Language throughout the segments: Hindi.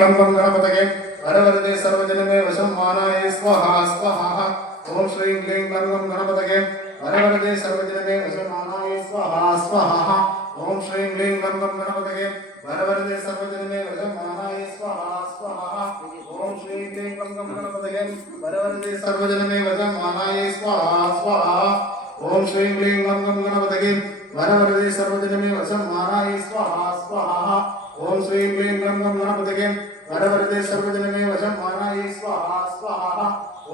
गणपतये वरवरदे सर्वजनमे वशं मानाय स्वाहा स्वाहा ओम श्रीं क्लीं गणगं गणपतये वरवरदे सर्वजनमे वशं मानाय स्वाहा स्वाहा ओम श्रीं क्लीं गणगं गणपतये वरवरदे सर्वजनमे वशं मानाय स्वाहा स्वाहा ओम श्रीं क्लीं गणगं गणपतये वरवरदे सर्वजनमे वशं मानाय स्वाहा स्वाहा ओम श्रीं क्लीं गणगं गणपतये वरवरदे सर्वजनमे वशं मानाय स्वाहा स्वाहा ओम श्रीं क्लीं गणगं गणपतये वरवरदे सर्वजनमे वशं मानाय स्वाहा स्वाहा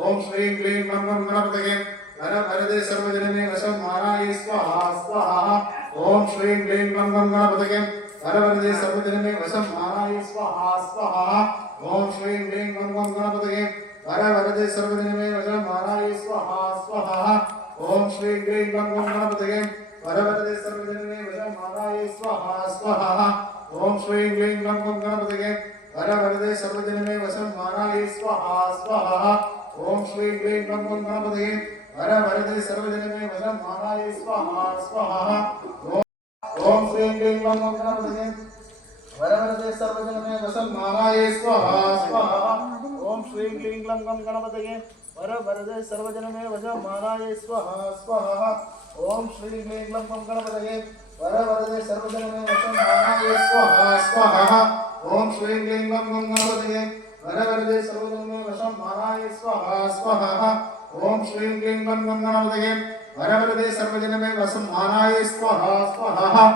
ओम श्रीं क्लीं गणगं गणपतये वरवरदे सर्वजनमे वशं मानाय स्वाहा स्वाहा ओम श्रीं क्लीं गणगं गणपतये वरवरदे सर्वजनमे वशं मानाय स्वाहा स्वाहा ओम श्रीं क्लीं गणगं गणपतये वरवरदे सर्वजनमे वशं मानाय स्वाहा स्वाहा ओम श्रीं क्लीं गणगं गणपतये वरवरदे सर्वजनमे वशं मानाय स्वाहा स्वाहा ओम श्रीं क्लीं गणगं गणपतये वरवरदे सर्वजनमे वशं मानाय स्वाहा स्वाहा ओम श्रीं क्लीं गणगं गणपतये वरवरदे सर्वजनमे वशं मानाय स्वाहा स्वाहा ओम श्रीं क्लीं गणगं गणपतये वरवरदे सर्वजनमे वशं मानाय स्वाहा स्वाहा ओम श्रीं क्लीं गणगं गणपतये वरवरदे सर्वजनमे वशं मानाय स्वाहा स्वाहा ओम श्रीं क्लीं गणगं गणपतये वरवरदे सर्वजनमे वशं मानाय स्वाहा स्वाहा ओम श्रीं क्लीं गणगं गणपतये वरवरदे सर्वजनमे वशं मानाय स्वाहा स्वाहा ओम श्रीं क्लीं गणगं गणपतये वरवरदे सर्वजनमे वशं मानाय स्वाहा स्वाहा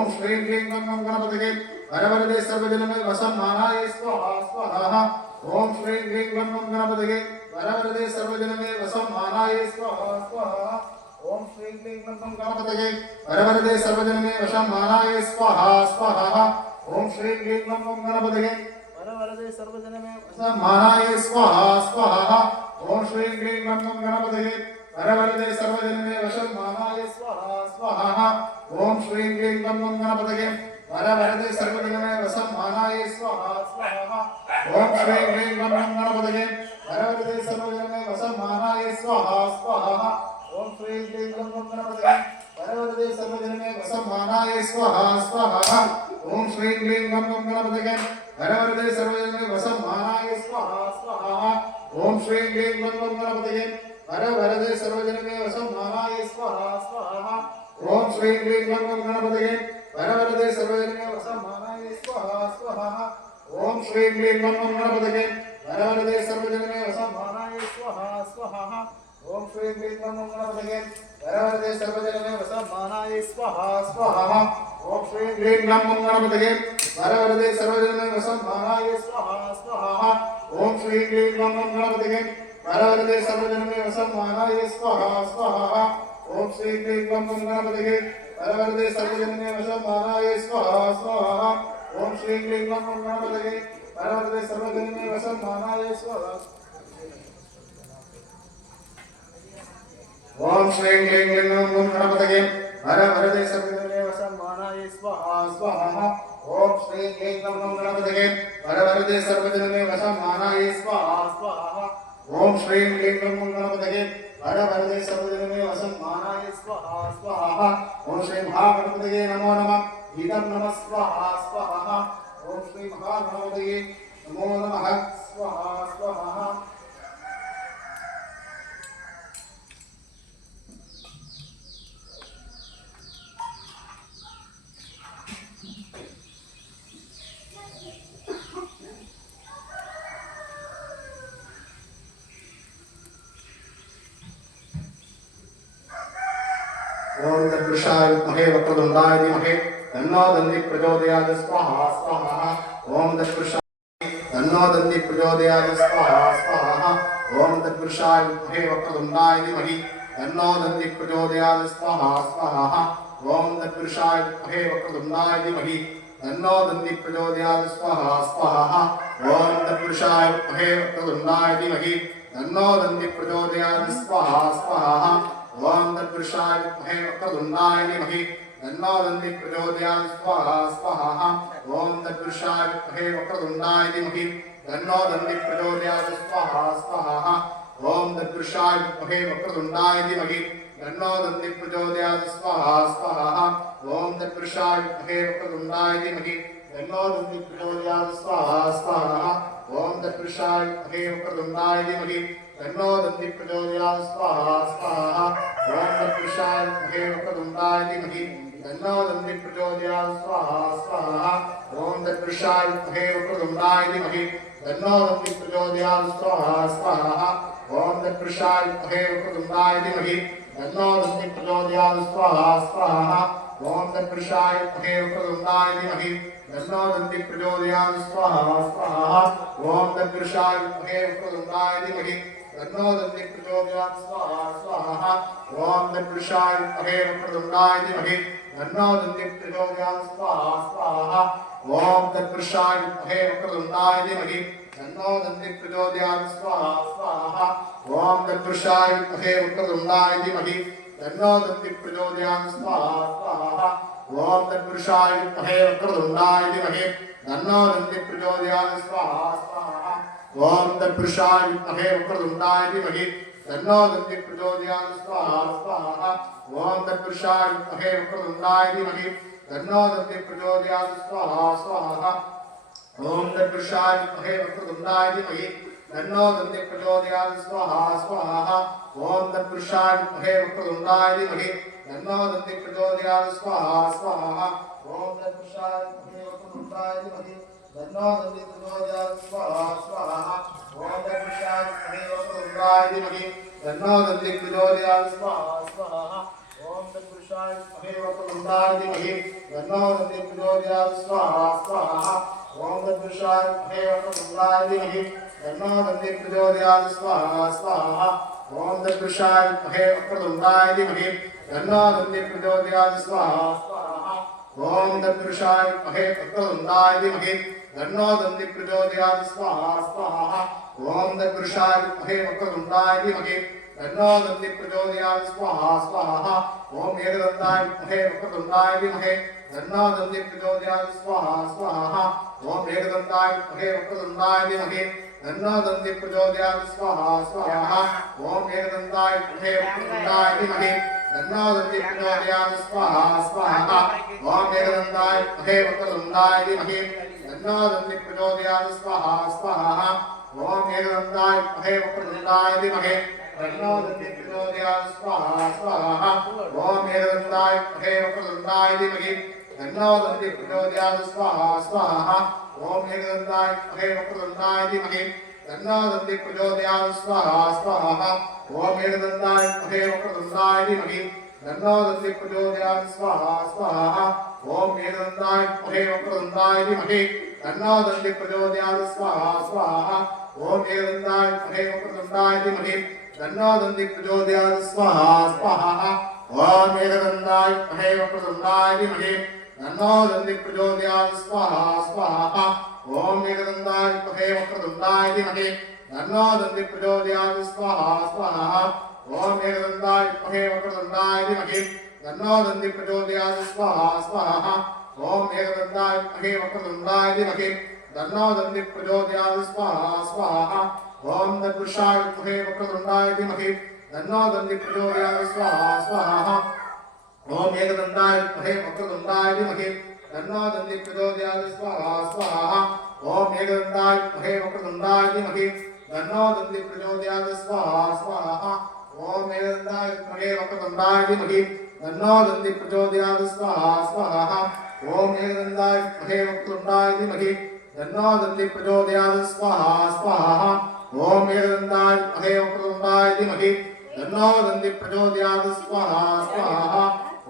ओम श्रीं क्लीं गणगं गणपतये वरवरदे सर्वजनमे वशं मानाय स्वाहा स्वाहा ओम श्रीं क्लीं गणगं गणपतये वरवरदे सर्वजनमे वशं मानाय स्वाहा स्वाहा ओम श्रीं क्लीं गणगं गणपतये वरवरदे सर्वजनमे वशं मानाय स्वाहा स्वाहा ओम श्रीं क्लीं गणगं गणपतये वरवरदे सर्वजनमे वशं मानाय स्वाहा स्वाहा ओम श्रीं क्लीं गणगं गणपतये वरवरदे सर्वजनमे वशं मानाय स्वाहा स्वाहा ओम श्रीं क्लीं गणगं गणपतये वरवरदे सर्वजनमे वशं मानाय स्वाहा स्वाहा ओम श्रीं क्लीं गणगं गणपतये वरवरदे सर्वजनमे वशं मानाय स्वाहा स्वाहा ओम श्रीं क्लीं गणगं गणपतये वरवरदे सर्वजनमे वशं मानाय स्वाहा स्वाहा ओम श्रीं क्लीं गणगं गणपतये वरवरदे सर्वजनमे वशं मानाय स्वाहा स्वाहा ओम श्रीं क्लीं गणगं गणपतये वरवरदे सर्वजनमे वशं मानाय स्वाहा स्वाहा ओम श्रीं क्लीं गणगं गणपतये वरवरदे सर्वजनमे वशं मानाय स्वाहा स्वाहा ओम श्रीं क्लीं गणगं गणपतये वरवरदे सर्वजनमे वशं मानाय स्वाहा स्वाहा ओम श्रीं क्लीं गणगं गणपतये वरवरदे सर्वजनमे वशं मानाय स्वाहा स्वाहा ओम श्रीं क्लीं गणगं गणपतये वरवरदे सर्वजनमे वशं मानाय स्वाहा स्वाहा ओम श्रीं क्लीं गणगं गणपतये वरवरदे सर्वजनमे वशं मानाय स्वाहा स्वाहा ओम श्रीं क्लीं गणगं गणपतये वरवरदे सर्वजनमे वशं मानाय स्वाहा स्वाहा ओम श्रीं क्लीं गणगं गणपतये वरवरदे सर्वजनमे वशं मानाय स्वाहा ओम श्रीं क्लीं गणगं गणपतये वरवरदे सर्वजनमे वशं मानाय स्वाहा स्वाहा ओम श्रीं क्लीं गणगं गणपतये वरवरदे सर्वजनमे वशं मानाय स्वाहा स्वाहा ओम श्रीं क्लीं गणगं गणपतये वरवरदे सर्वजनमे वशं मानाय स्वाहा स्वाहा ओम श्री महागणपतये नमो नमः इदं नमः स्वाहा स्वाहा ओम श्री महागणपतये नमो नमः स्वाहा स्वाहा ओम तत्पुरुषाय महे वक्रतुंडाय धीमहि तन्नो दन्ति प्रचोदयात् स्वाहा स्वाहा ओम तत्पुरुषाय तन्नो दन्ति प्रचोदयात् स्वाहा स्वाहा ओम तत्पुरुषाय महे वक्रतुंडाय धीमहि तन्नो दन्ति प्रचोदयात् स्वाहा स्वाहा ओम तत्पुरुषाय महे वक्रतुंडाय धीमहि तन्नो दन्ति प्रचोदयात् स्वाहा स्वाहा ओम तत्पुरुषाय महे वक्रतुंडाय धीमहि तन्नो दन्ति प्रचोदयात् स्वाहा स्वाहा ओम तत्पुरुषाय महे वक्रतुंडाय धीमहि तन्नो दन्ति प्रचोदयात् स्वाहा स्वाहा ओम तत्पुरुषाय महे वक्रतुंडाय धीमहि तन्नो दन्ति प्रचोदयात् स्वाहा स्वाहा ओम तत्पुरुषाय विद्महे वक्रतुण्डाय धीमहि तन्नो दन्ति प्रचोदयात् स्वाहा स्वाहा ओम तत्पुरुषाय विद्महे वक्रतुण्डाय धीमहि तन्नो दन्ति प्रचोदयात् स्वाहा स्वाहा ओम तत्पुरुषाय विद्महे वक्रतुण्डाय धीमहि तन्नो दन्ति प्रचोदयात् स्वाहा स्वाहा ओम तत्पुरुषाय विद्महे वक्रतुण्डाय धीमहि तन्नो दन्ति प्रचोदयात् स्वाहा स्वाहा ओम तत्पुरुषाय विद्महे वक्रतुण्डाय धीमहि तन्नो दन्ति प्रचोदयात् स्वाहा स्वाहा ओम तत्पुरुषाय विद्महे वक्रतुण्डाय धीमहि तन्नो दन्ति प्रचोदयात् स्वाहा स्वाहा ओम तत्पुरुषाय विद्महे वक्रतुण्डाय धीमहि तन्नो दन्ति प्रचोदयात् स्वाहा स्वाहा ओम तत्पुरुषाय विद्महे वक्रतुण्डाय धीमहि तन्नो दन्ति प्रचोदयात् स्वाहा स्वाहा ओम तत्पुरुषाय विद्महे वक्रतुण्डाय धीमहि तन्नो दन्ति प्रचोदयात् स्वाहा स्वाहा ओम तत्पुरुषाय विद्महे वक्रतुण्डाय धीमहि तन्नो दन्ति प्रचोदयात् स्वाहा स्वाहा ओम तत्पुरुषाय विद्महे वक्रतुण्डाय धीमहि तन्नो दन्ति प्रचोदयात् स्वाहा स्वाहा ओम तत्पुरुषाय विद्महे वक्रतुण्डाय धीमहि तन्नो दन्ति प्रचोदयात् स्वाहा स्वाहा ओम तत्पुरुषाय विद्महे वक्रतुण्डाय धीमहि तन्नो दन्ति प्रचोदयात् स्वाहा स्वाहा ओम तत्पुरुषाय विद्महे वक्रतुण्डाय धीमहि तन्नो दन्ति प्रचोदयात् स्वाहा स्वाहा ओम तत्पुरुषाय विद्महे वक्रतुण्डाय धीमहि तन्नो दन्ति प्रचोदयात् स्वाहा स्वाहा ओम तत्पुरुषाय विद्महे वक्रतुण्डाय धीमहि तन्नो दन्ति प्रचोदयात् स्वाहा स्वाहा ओम तत्पुरुषाय विद्महे वक्रतुण्डाय धीमहि तन्नो दन्ति प्रचोदयात् स्वाहा स्वाहा ओम तत्पुरुषाय विद्महे वक्रतुण्डाय धीमहि तन्नो दन्ति प्रचोदयात् स्वाहा स्वाहा ओम तत्पुरुषाय विद्महे वक्रतुण्डाय धीमहि तन्नो दन्ति प्रचोदयात् स्वाहा स्वाहा ओम तत्पुरुषाय विद्महे वक्रतुण्डाय धीमहि तन्नो दन्ति प्रचोदयात् स्वाहा स्वाहा ओम तत्पुरुषाय विद्महे वक्रतुण्डाय धीमहि तन्नो दन्ति प्रचोदयात् स्वाहा स्वाहा ओम तत्पुरुषाय विद्महे वक्रतुण्डाय धीमहि तन्नो दन्ति प्रचोदयात् स्वाहा स्वाहा ओम तत्पुरुषाय विद्महे वक्रतुण्डाय धीमहि तन्नो दन्ति प्रचोदयात् स्वाहा स्वाहा ओम एकदन्ताय विद्महे वक्रतुण्डाय धीमहि तन्नो दन्ति प्रचोदयात् स्वाहा स्वाहा ओम एकदन्ताय विद्महे वक्रतुण्डाय धीमहि तन्नो दन्ति प्रचोदयात् स्वाहा स्वाहा ओम एकदन्ताय विद्महे वक्रतुण्डाय धीमहि तन्नो दन्ति प्रचोदयात् स्वाहा स्वाहा ओम एकदन्ताय विद्महे वक्रतुण्डाय धीमहि तन्नो दन्ति प्रचोदयात् स्वाहा स्वाहा ओम एकदन्ताय विद्महे वक्रतुण्डाय धीमहि तन्नो दन्ति प्रचोदयात् स्वाहा स्वाहा ओम एकदन्ताय विद्महे वक्रतुण्डाय धीमहि तन्नो दन्ति प्रचोदयात् स्वाहा स्वाहा ओम एकदन्ताय विद्महे वक्रतुण्डाय धीमहि तन्नो दन्ति प्रचोदयात् स्वाहा स्वाहा ओम एकदन्ताय विद्महे वक्रतुण्डाय धीमहि तन्नो दन्ति प्रचोदयात् स्वाहा स्वाहा ओम एकदन्ताय विद्महे वक्रतुण्डाय धीमहि तन्नो दन्ति प्रचोदयात् स्वाहा स्वाहा ओम एकदन्ताय विद्महे वक्रतुण्डाय धीमहि तन्नो दन्ति प्रचोदयात् स्वाहा स्वाहा ओम एकदन्ताय विद्महे वक्रतुण्डाय धीमहि तन्नो दन्ति प्रचोदयात् स्वाहा स्वाहा ओम एकदन्ताय विद्महे वक्रतुण्डाय धीमहि तन्नो दन्ति प्रचोदयात् स्वाहा स्वाहा ओम एकदन्ताय विद्महे वक्रतुण्डाय धीमहि तन्नो दन्ति प्रचोदयात् स्वाहा स्वाहा ओम एकदन्ताय विद्महे वक्रतुण्डाय धीमहि तन्नो दन्ति प्रचोदयात् स्वाहा स्वाहा ओम तत्पुरुषाय विद्महे वक्रतुण्डाय धीमहि तन्नो दन्ति प्रचोदयात् स्वाहा स्वाहा ओम एकदन्ताय विद्महे वक्रतुण्डाय धीमहि तन्नो दन्ति प्रचोदयात् स्वाहा स्वाहा ओम एकदन्ताय विद्महे वक्रतुण्डाय धीमहि तन्नो दन्ति प्रचोदयात् स्वाहा स्वाहा ओम एकदन्ताय विद्महे वक्रतुण्डाय धीमहि तन्नो दन्ति प्रचोदयात् स्वाहा स्वाहा ओम एकदन्ताय विद्महे वक्रतुण्डाय धीमहि तन्नो दन्ति प्रचोदयात् स्वाहा स्वाहा ओम एकदन्ताय विद्महे वक्रतुण्डाय धीमहि तन्नो दन्ति प्रचोदयात् स्वाहा स्वाहा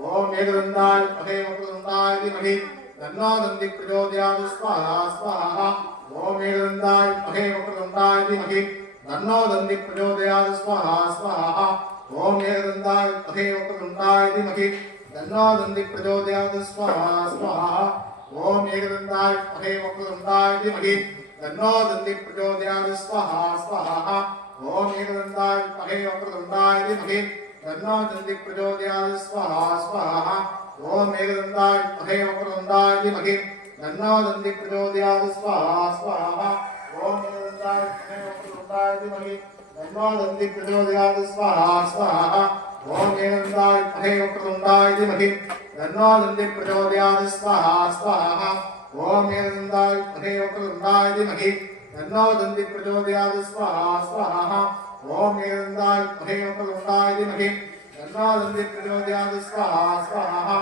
ओम एकदन्ताय विद्महे वक्रतुण्डाय धीमहि तन्नो दन्ति प्रचोदयात् स्वाहा स्वाहा ओम एकदन्ताय विद्महे वक्रतुण्डाय धीमहि तन्नो दन्ति प्रचोदयात् स्वाहा स्वाहा ओम एकदन्ताय विद्महे वक्रतुण्डाय धीमहि तन्नो दन्ति प्रचोदयात् स्वाहा स्वाहा ओम एकदन्ताय विद्महे वक्रतुण्डाय धीमहि तन्नो दन्ति प्रचोदयात् स्वाहा स्वाहा ओम एकदन्ताय विद्महे वक्रतुण्डाय धीमहि तन्नो दन्ति प्रचोदयात् स्वाहा स्वाहा ओम एकदन्ताय विद्महे वक्रतुण्डाय धीमहि तन्नो दन्ति प्रचोदयात् स्वाहा स्वाहा ओम धन्वादन्ति प्रचोदयात् स्वाहा स्वाहा ओम एनंदाय महे वक्रतुंडाय धीमहि धन्वादन्ति प्रचोदयात् स्वाहा स्वाहा ओम एनंदाय महे वक्रतुंडाय धीमहि धन्वादन्ति प्रचोदयात् स्वाहा स्वाहा ओम एनंदाय महे वक्रतुंडाय धीमहि धन्वादन्ति प्रचोदयात् स्वाहा स्वाहा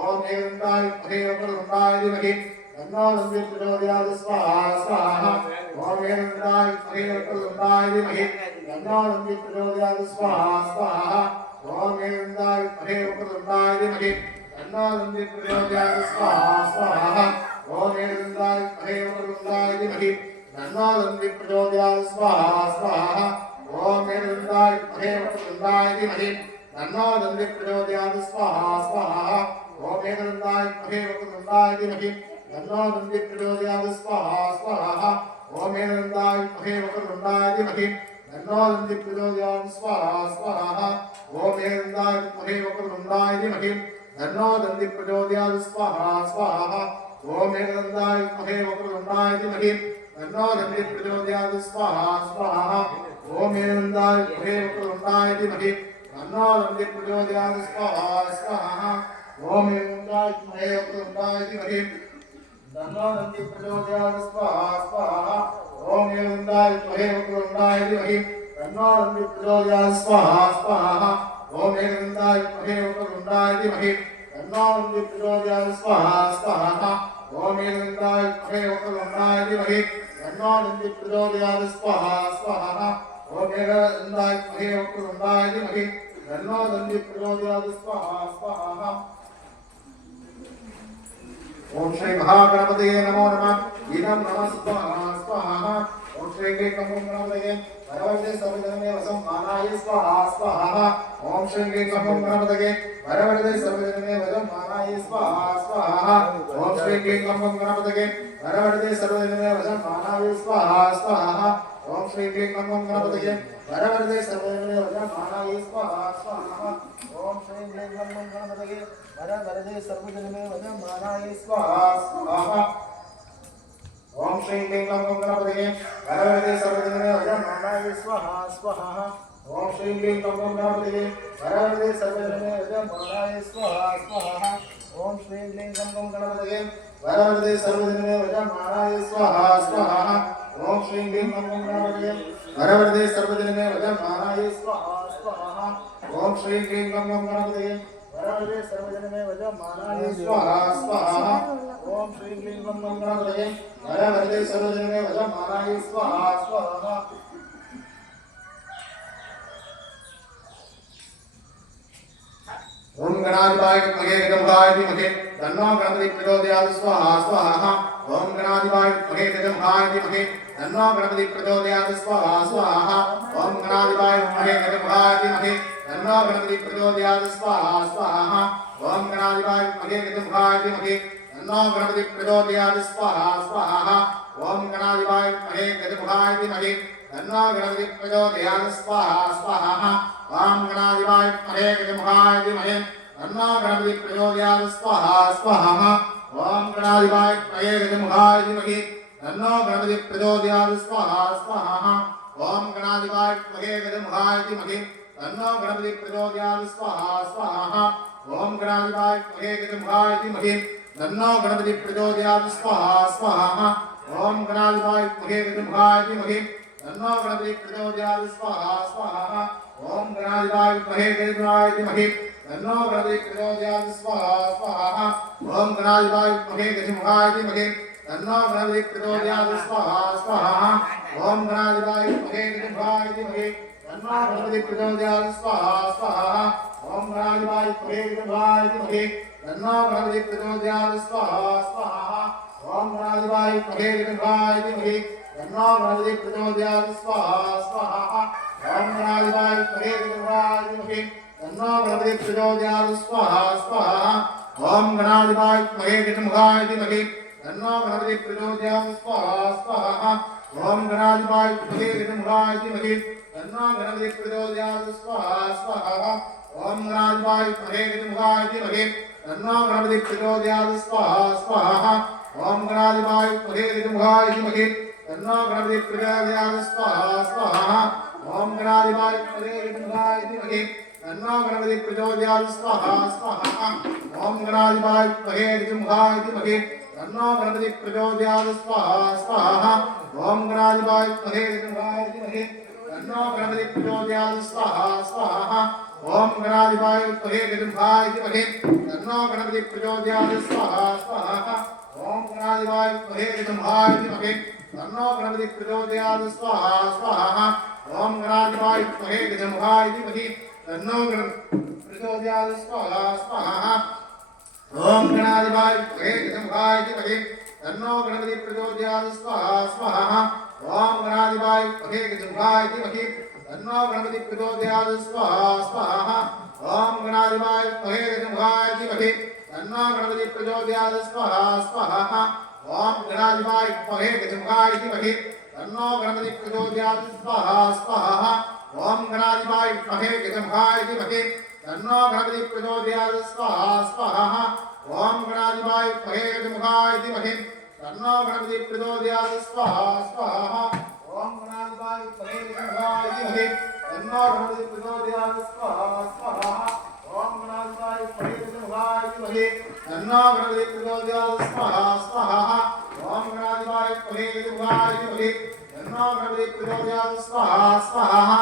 ओम एनंदाय महे वक्रतुंडाय धीमहि धन्वादन्ति प्रचोदयात् स्वाहा स्वाहा ओम एनंदाय महे वक्रतुंडाय धीमहि धन्वादन्ति प्रचोदयात् स्वाहा स्वाहा ओम एनंदाय महे वक्रतुंडाय धीमहि धन्वादन्ति प्रचोदयात् स्वाहा स्वाहा ओम एनंदाय महे वक्रतुंडाय धीमहि धन्वादन्ति प्रचोदयात् स्वाहा स्वाहा ओम एनंदाय महे वक्रतुंडाय धीमहि धन्वादन्ति प्रचोदयात् स्वाहा स्वाहा ओम एनंदाय महे वक्रतुंडाय धीमहि धन्वादन्ति प्रचोदयात् स्वाहा स्वाहा ओम एनंदाय महे वक्रतुंडाय धीमहि धन्वादन्ति प्रचोदयात् स्वाहा स्वाहा ओम एनंदाय महे वक्रतुंडाय धीमहि धन्वादन्ति प्रचोदयात् स्वाहा स्वाहा ओम एनंदाय महे वक्रतुंडाय धीमहि धन्वादन्ति प्रचोदयात् स्वाहा स्वाहा ओम एनंदाय महे वक्रतुंडाय धीमहि धन्वादन्ति प्रचोदयात् स्वाहा स्वाहा ओम एनंदाय महे वक्रतुंडाय धीमहि धन्वादन्ति प्रचोदयात् स्वाहा स्वाहा ओम एनंदाय महे वक्रतुंडाय धीमहि धन्वादन्ति प्रचोदयात् स्वाहा स्वाहा ओम एनंदाय महे वक्रतुंडाय धीमहि धन्वादन्ति प्रचोदयात् स्वाहा स्वाहा ओम एनंदाय महे वक्रतुंडाय धीमहि धन्वादन्ति प्रचोदयात् स्वाहा स्वाहा ओम एनंदाय महे वक्रतुंडाय धीमहि धन्वादन्ति प्रचोदयात् स्वाहा स्वाहा ओम श्री महागणपतये नमो नमः इदं नमः स्वाहा स्वाहा ओम श्री गणपतये भरवते सर्वजनमे वसं मानाय स्वाहा स्वाहा ओम श्री गणपतये भरवते सर्वजनमे वसं मानाय स्वाहा स्वाहा ओम श्री गणपतये भरवते सर्वजनमे वसं मानाय स्वाहा स्वाहा ओम श्री गणपतये भरवते सर्वजनमे वसं मानाय स्वाहा स्वाहा ओम श्री गणपतये भरवते सर्वजनमे वसं मानाय स्वाहा स्वाहा ओम श्री गणपतये भरवते सर्वजनमे वसं मानाय स्वाहा स्वाहा ओम श्री गणपतये भरवते सर्वजनमे वसं मानाय स्वाहा स्वाहा ओम श्री गणपतये भरवते सर्वजनमे वसं मानाय स्वाहा स्वाहा ओम श्री गणपतये भरवते सर्वजनमे वसं मानाय स्वाहा स्वाहा ओम श्री गणपतये भरवते सर्वजनमे वसं मानाय स्वाहा स्वाहा ओम श्री गणपतये भरवते सर्वजनमे वसं मानाय स्वाहा स्वाहा ओम गणाधिपाय महे गजमुखाय धीमहि तन्नो गणपति प्रचोदयात् स्वाहा स्वाहा ओम गणाधिपाय महे गजमुखाय धीमहि तन्नो गणपति प्रचोदयात् स्वाहा स्वाहा ओम गणाधिपाय महे गजमुखाय धीमहि तन्नो गणपति प्रचोदयात् स्वाहा स्वाहा ओम गणाधिपाय महे गजमुखाय धीमहि तन्नो गणपति प्रचोदयात् स्वाहा स्वाहा ओम गणाधिपाय महे गजमुखाय धीमहि तन्नो गणपति प्रचोदयात् स्वाहा स्वाहा ओम गणाधिपाय महे गजमुखाय धीमहि तन्नो गणपति प्रचोदयात् स्वाहा स्वाहा ओम गणाधिपाय महे गजमुखाय धीमहि तन्नो गणपति प्रचोदयात् स्वाहा स्वाहा ओम गणाधिपाय महे गजमुखाय धीमहि तन्नो गणपति प्रचोदयात् स्वाहा स्वाहा ओम गणाधिपाय महे गजमुखाय धीमहि तन्नो गणपति प्रचोदयात् स्वाहा स्वाहा ओम गणाधिपाय महे गजमुखाय धीमहि तन्नो गणपति प्रचोदयात् स्वाहा स्वाहा ओम गणाधिपाय महे गजमुखाय धीमहि तन्नो गणपति प्रचोदयात् स्वाहा स्वाहा ओम गणाधिपाय महे गजमुखाय धीमहि तन्नो गणपति प्रचोदयात् स्वाहा स्वाहा ओम गणाधिपाय महे गजमुखाय धीमहि तन्नो गणपति प्रचोदयात् स्वाहा स्वाहा ओम गणाधिपाय महे गजमुखाय धीमहि तन्नो गणपति प्रचोदयात् स्वाहा स्वाहा ओम गणाधिपाय महे गजमुखाय धीमहि तन्नो गणपति प्रचोदयात् स्वाहा स्वाहा ओम गणाधिपाय महे गजमुखाय धीमहि तन्नो गणपति प्रचोदयात् स्वाहा स्वाहा ओम गणाधिपाय महे गजमुखाय धीमहि तन्नो गणपति प्रचोदयात् स्वाहा स्वाहा ओम गणाधिपाय महे गजमुखाय धीमहि तन्नो गणपति प्रचोदयात् स्वाहा स्वाहा ओम गणाधिपाय महे गजमुखाय धीमहि तन्नो गणपति प्रचोदयात् स्वाहा स्वाहा ओम गणाधिपाय महे गजमुखाय धीमहि तन्नो गणपति प्रचोदयात् स्वाहा स्वाहा ओम गणाधिपाय विद्महे धीमहि तन्नो गणपति प्रचोदयात् स्वाहा स्वाहा ओम गणाधिपाय विद्महे धीमहि तन्नो गणपति प्रचोदयात् स्वाहा स्वाहा ओम गणाधिपाय विद्महे धीमहि तन्नो गणपति प्रचोदयात् स्वाहा स्वाहा ओम गणाधिपाय विद्महे धीमहि तन्नो गणपति प्रचोदयात् स्वाहा स्वाहा ओम गणाधिपाय विद्महे धीमहि तन्नो गणपति प्रचोदयात् स्वाहा स्वाहा ओम गणाधिपाय विद्महे धीमहि तन्नो गणपति प्रचोदयात् स्वाहा स्वाहा ओम गणाधिपाय विद्महे धीमहि तन्नो गणपति प्रचोदयात् स्वाहा स्वाहा ओम गणाधिपाय विद्महे धीमहि तन्नो गणपति प्रचोदयात् स्वाहा स्वाहा ओम गणाधिपाय विद्महे धीमहि तन्नो गणपति प्रचोदयात् स्वाहा स्वाहा ओम गणाधिपाय विद्महे धीमहि तन्नो गणपति प्रचोदयात् स्वाहा स्वाहा ओम गणाधिपाय विद्महे धीमहि तन्नो गणपति प्रचोदयात् स्वाहा स्वाहा ओम गणाधिपाय विद्महे धीमहि तन्नो गणपति प्रचोदयात् स्वाहा स्वाहा ओम गणाधिपाय विद्महे धीमहि तन्नो गणपति प्रचोदयात् स्वाहा स्वाहा ओम गणाधिपाय विद्महे धीमहि तन्नो गणपति प्रचोदयात् स्वाहा स्वाहा ओम गणाधिपाय विद्महे धीमहि तन्नो गणपति प्रचोदयात् स्वाहा स्वाहा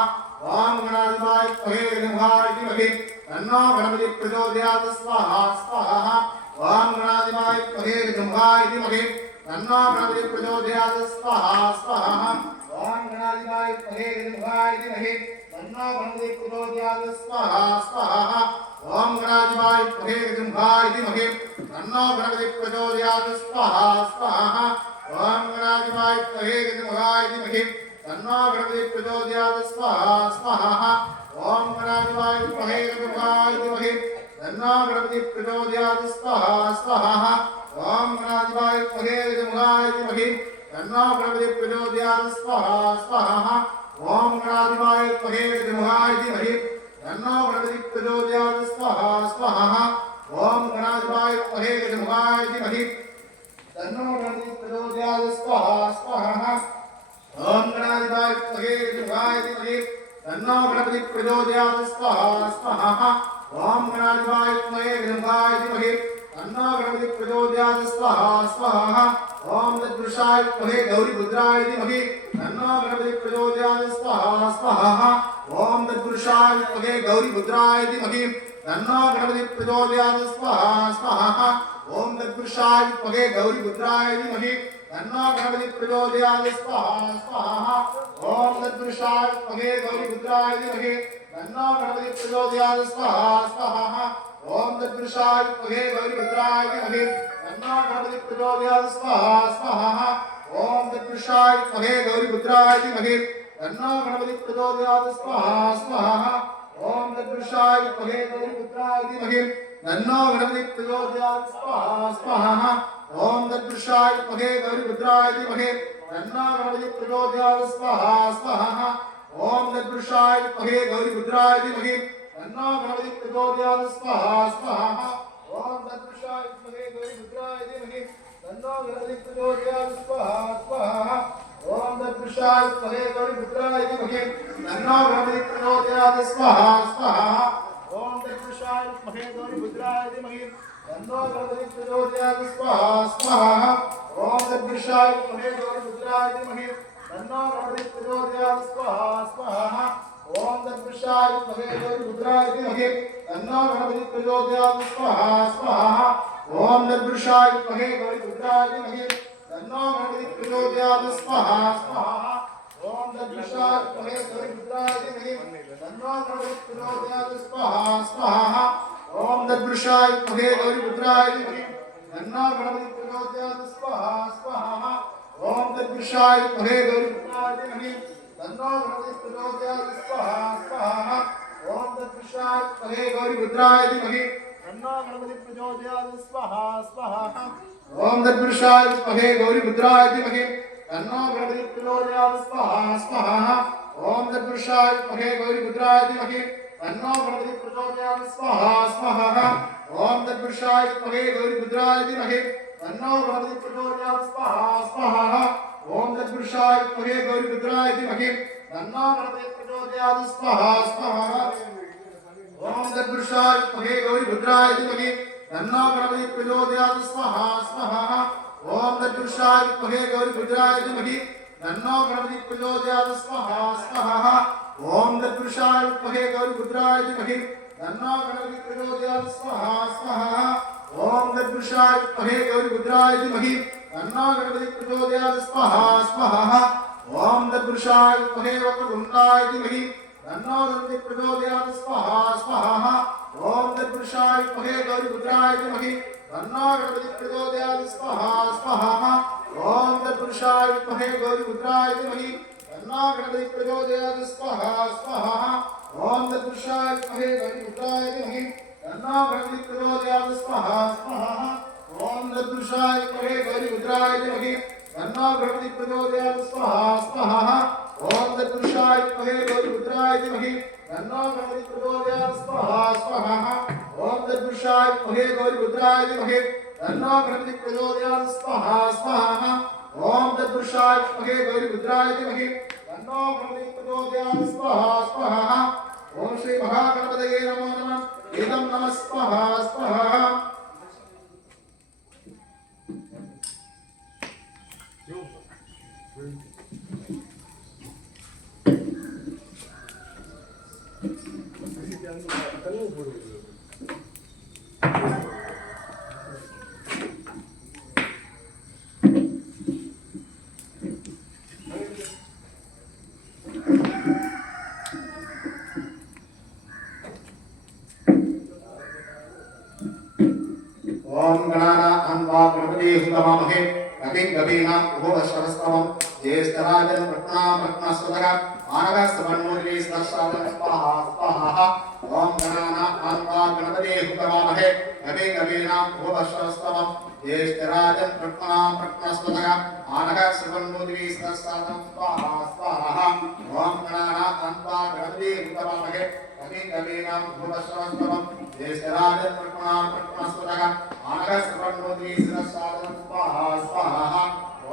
ओम गणाधिपाय विद्महे धीमहि तन्नो गणपति प्रचोदयात् स्वाहा स्वाहा ओम गणाधिपाय विद्महे धीमहि तन्नो गणपति प्रचोदयात् स्वाहा स्वाहा ओम गणाधिपाय विद्महे धीमहि तन्नो गणपति प्रचोदयात् स्वाहा स्वाहा ओम गणाधिपाय विद्महे धीमहि तन्नो गणपति प्रचोदयात् स्वाहा स्वाहा ओम गणाधिपाय विद्महे धीमहि तन्नो गणपति प्रचोदयात् स्वाहा स्वाहा ओम गणाधिपाय विद्महे धीमहि तन्नो गणपति प्रचोदयात् स्वाहा स्वाहा ओम गणाधिपाय विद्महे धीमहि तन्नो गणपति प्रचोदयात् स्वाहा स्वाहा ओम गणाधिपाय विद्महे धीमहि तन्नो गणपति प्रचोदयात् स्वाहा स्वाहा ओम गणाधिपाय विद्महे धीमहि तन्नो गणपति प्रचोदयात् स्वाहा स्वाहा ओम गणाधिपाय विद्महे धीमहि तन्नो गणपति प्रचोदयात् स्वाहा स्वाहा ओम गणाधिपाय विद्महे धीमहि तन्नो गणपति प्रचोदयात् स्वाहा स्वाहा ओम तत्पुरुषाय विद्महे गौरीपुत्राय धीमहि तन्नो गणपति प्रचोदयात् स्वाहा स्वाहा ओम तत्पुरुषाय विद्महे गौरीपुत्राय धीमहि तन्नो गणपति प्रचोदयात् स्वाहा स्वाहा ओम तत्पुरुषाय विद्महे गौरीपुत्राय धीमहि तन्नो गणपति प्रचोदयात् स्वाहा स्वाहा ओम तत्पुरुषाय विद्महे गौरीपुत्राय धीमहि तन्नो गणपति प्रचोदयात् स्वाहा स्वाहा ओम तत्पुरुषाय विद्महे गौरीपुत्राय धीमहि तन्नो गणपति प्रचोदयात् स्वाहा स्वाहा ओम तत्पुरुषाय विद्महे गौरीपुत्राय धीमहि तन्नो गणपति प्रचोदयात् स्वाहा स्वाहा ओम तत्पुरुषाय विद्महे गौरीपुत्राय धीमहि तन्नो गणपति प्रचोदयात् स्वाहा स्वाहा ओम तत्पुरुषाय विद्महे गौरीपुत्राय धीमहि तन्नो गणपति प्रचोदयात् स्वाहा स्वाहा ओम तत्पुरुषाय विद्महे गौरीपुत्राय धीमहि तन्नो गणपति प्रचोदयात् स्वाहा स्वाहा ओम तत्पुरुषाय विद्महे गौरीपुत्राय धीमहि तन्नो गणपति प्रचोदयात् स्वाहा स्वाहा ओम तत्पुरुषाय विद्महे गौरीपुत्राय धीमहि तन्नो गणपति प्रचोदयात् स्वाहा स्वाहा ओम तत्पुरुषाय विद्महे गौरीपुत्राय धीमहि तन्नो गणपति प्रचोदयात् स्वाहा स्वाहा ओम तत्पुरुषाय विद्महे गौरीपुत्राय धीमहि तन्नो गणपति प्रचोदयात् स्वाहा स्वाहा ओम तत्पुरुषाय विद्महे गौरीपुत्राय धीमहि तन्नो गणपति प्रचोदयात् स्वाहा स्वाहा ओम तत्पुरुषाय विद्महे गौरीपुत्राय धीमहि तन्नो गणपति प्रचोदयात् स्वाहा स्वाहा ओम तत्पुरुषाय विद्महे गौरीपुत्राय धीमहि तन्नो गणपति प्रचोदयात् स्वाहा स्वाहा ओम तत्पुरुषाय विद्महे गौरीपुत्राय धीमहि तन्नो गणपति प्रचोदयात् स्वाहा स्वाहा ओम तत्पुरुषाय विद्महे गौरीपुत्राय धीमहि तन्नो गणपति प्रचोदयात् स्वाहा स्वाहा ओम तत्पुरुषाय विद्महे गौरीपुत्राय धीमहि तन्नो गणपति प्रचोदयात् स्वाहा स्वाहा ओम तत्पुरुषाय विद्महे गौरीपुत्राय धीमहि तन्नो गणपति प्रचोदयात् स्वाहा स्वाहा ओम तत्पुरुषाय विद्महे गौरीपुत्राय धीमहि तन्नो गणपति प्रचोदयात् स्वाहा स्वाहा ओम तत्पुरुषाय विद्महे गौरीपुत्राय धीमहि तन्नो गणपति प्रचोदयात् स्वाहा स्वाहा ओम तत्पुरुषाय विद्महे गौरीपुत्राय धीमहि तन्नो गणपतिः प्रचोदयात् स्वाहा स्वाहा ओम तत्पुरुषाय विद्महे गौरीपुत्राय धीमहि तन्नो गणपतिः प्रचोदयात् स्वाहा स्वाहा ओम तत्पुरुषाय विद्महे गौरीपुत्राय धीमहि तन्नो गणपतिः प्रचोदयात् स्वाहा स्वाहा ओम तत्पुरुषाय विद्महे गौरीपुत्राय धीमहि तन्नो गणपतिः प्रचोदयात् स्वाहा स्वाहा ओम तत्पुरुषाय विद्महे गौरीपुत्राय धीमहि तन्नो गणपतिः प्रचोदयात् स्वाहा स्वाहा ओम तत्पुरुषाय विद्महे वक्रतुण्डाय धीमहि तन्नो गणपतिः प्रचोदयात् स्वाहा स्वाहा ओम तत्पुरुषाय विद्महे गौरीपुत्राय धीमहि तन्नो गणपतिः प्रचोदयात् स्वाहा स्वाहा ओम तत्पुरुषाय विद्महे गौरीपुत्राय धीमहि तन्नो गणपतिः प्रचोदयात् स्वाहा स्वाहा ओम तत्पुरुषाय विद्महे गौरीपुत्राय धीमहि तन्नो गणपतिः प्रचोदयात् स्वाहा स्वाहा ओम तत्पुरुषाय विद्महे गौरीपुत्राय धीमहि तन्नो गणपतिः प्रचोदयात् स्वाहा स्वाहा ओम तत्पुरुषाय विद्महे गौरीपुत्राय धीमहि तन्नो गणपतिः प्रचोदयात् स्वाहा स्वाहा ओम तत्पुरुषाय विद्महे गौरीपुत्राय धीमहि तन्नो गणपतिः प्रचोदयात् स्वाहा स्वाहा ओम तत्पुरुषाय विद्महे गौरीपुत्राय धीमहि तन्नो गणपतिः प्रचोदयात् स्वाहा स्वाहा ओम श्री महागणपतये नमो नमः एदं नमः स्वाहा स्वाहा ओम गणानां वा गणपतिः हुतमामहे कविं कवीनां उपवश्रवस्तवं ज्येष्ठराजं रत्नामरत्नस्वतः आनगस्वन्मूर्ति सहस्रादं स्वाहा स्वाहा ओम गणानां वा गणपतिः हुतमामहे कविं कवीनां उपवश्रवस्तवं ज्येष्ठराजं रत्नामरत्नस्वतः आनगस्वन्मूर्ति सहस्रादं स्वाहा स्वाहा ओम गणानां वा गणपतिः हुतमामहे कविं कवीनां उपवश्रवस्तवं ज्येष्ठराजं रत्नामरत्नस्वतः आनगस्वन्मूर्ति सहस्रादं स्वाहा स्वाहा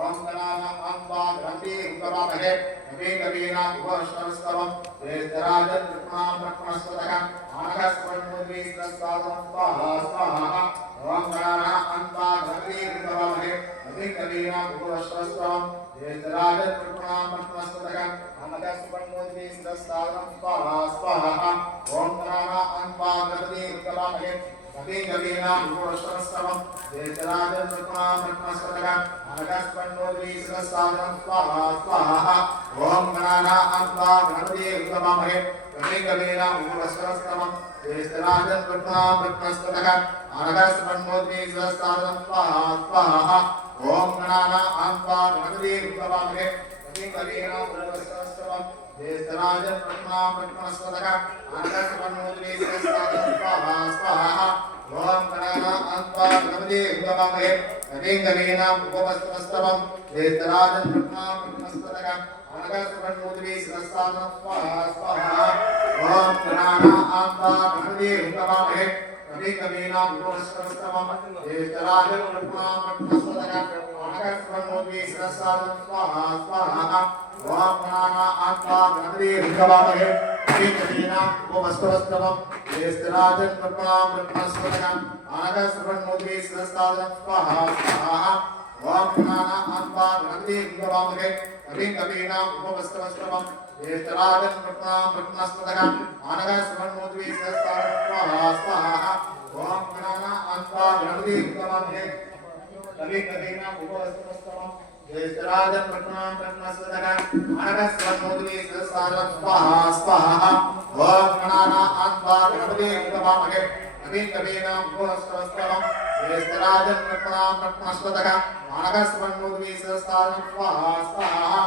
ओम गणानां वा गणपतिः हुतमामहे कविं कवीनां उपवश्रवस्तवं ज्येष्ठराजं रत्नामरत्नस्वतः आनगस्वन्मूर्ति सहस्रादं स्वाहा स्वाहा ओम गणानां वा गणपतिः हुतमामहे कविं कवीनां उपवश्रवस्तवं ज्येष्ठराजं रत्नामरत्नस्वतः आनगस्वन्मूर्ति सहस्रादं स्वाहा स्वाहा ओम गणानां वा गणपतिः हुतमामहे कविं कवीनां उपवश्रवस्तवं ज्येष्ठराजं रत्नामरत्नस्वतः आनगस्वन्मूर्ति सहस्रादं स्वाहा स्वाहा ओम गणानां वा गणपतिः हुतमामहे कविं कवीनां उपवश्रवस्तवं ज्येष्ठराजं रत्नामरत्नस्वतः आनगस्वन्मूर्ति सहस्रादं स्वाहा स्वाहा ओम गणानां वा गणपतिः हुतमामहे कविं कवीनां उपवश्रवस्तवं ज्येष्ठराजं रत्नामरत्नस्वतः आनगस्वन्मूर्ति सहस्रादं स्वाहा स्वाहा ओम गणानां वा गणपतिः हुतमामहे कविं कवीनां उपवश्रवस्तवं ज्येष्ठराजं रत्नामरत्नस्वतः आनगस्वन्मूर्ति सहस्रादं स्वाहा स्वाहा ओम गणानां वा गणपतिः हुतमामहे कविं कवीनां उपवश्रवस्तवं ज्येष्ठराजं रत्नामरत्नस्वतः आनगस्वन्मूर्ति सहस्रादं स्वाहा स्वाहा ओम गणानां वा गणपतिः हुतमामहे कविं कवीनां उपवश्रवस्तवं ज्येष्ठराजं रत्नामरत्नस्वतः आनगस्वन्मूर्ति सहस्रादं स्वाहा स्वाहा ओम गणानां वा गणपतिः हुतमामहे कविं कवीनां उपवश्रवस्तवं ज्येष्ठराजं रत्नामरत्नस्वतः आनगस्वन्मूर्ति सहस्रादं स्वाहा स्वाहा ओम गणानां वा गणपतिः हुतमामहे कविं कवीनां उपवश्रवस्तवं ज्येष्ठराजं रत्नामरत्नस्वतः आनगस्वन्मूर्ति सहस्रादं स्वाहा स्वाहा ओम गणानां वा गणपतिः हुतमामहे कविं कवीनां उपवश्रवस्तवं ज्येष्ठराजं रत्नामरत्नस्वतः आनगस्वन्मूर्ति सहस्रादं स्वाहा स्वाहा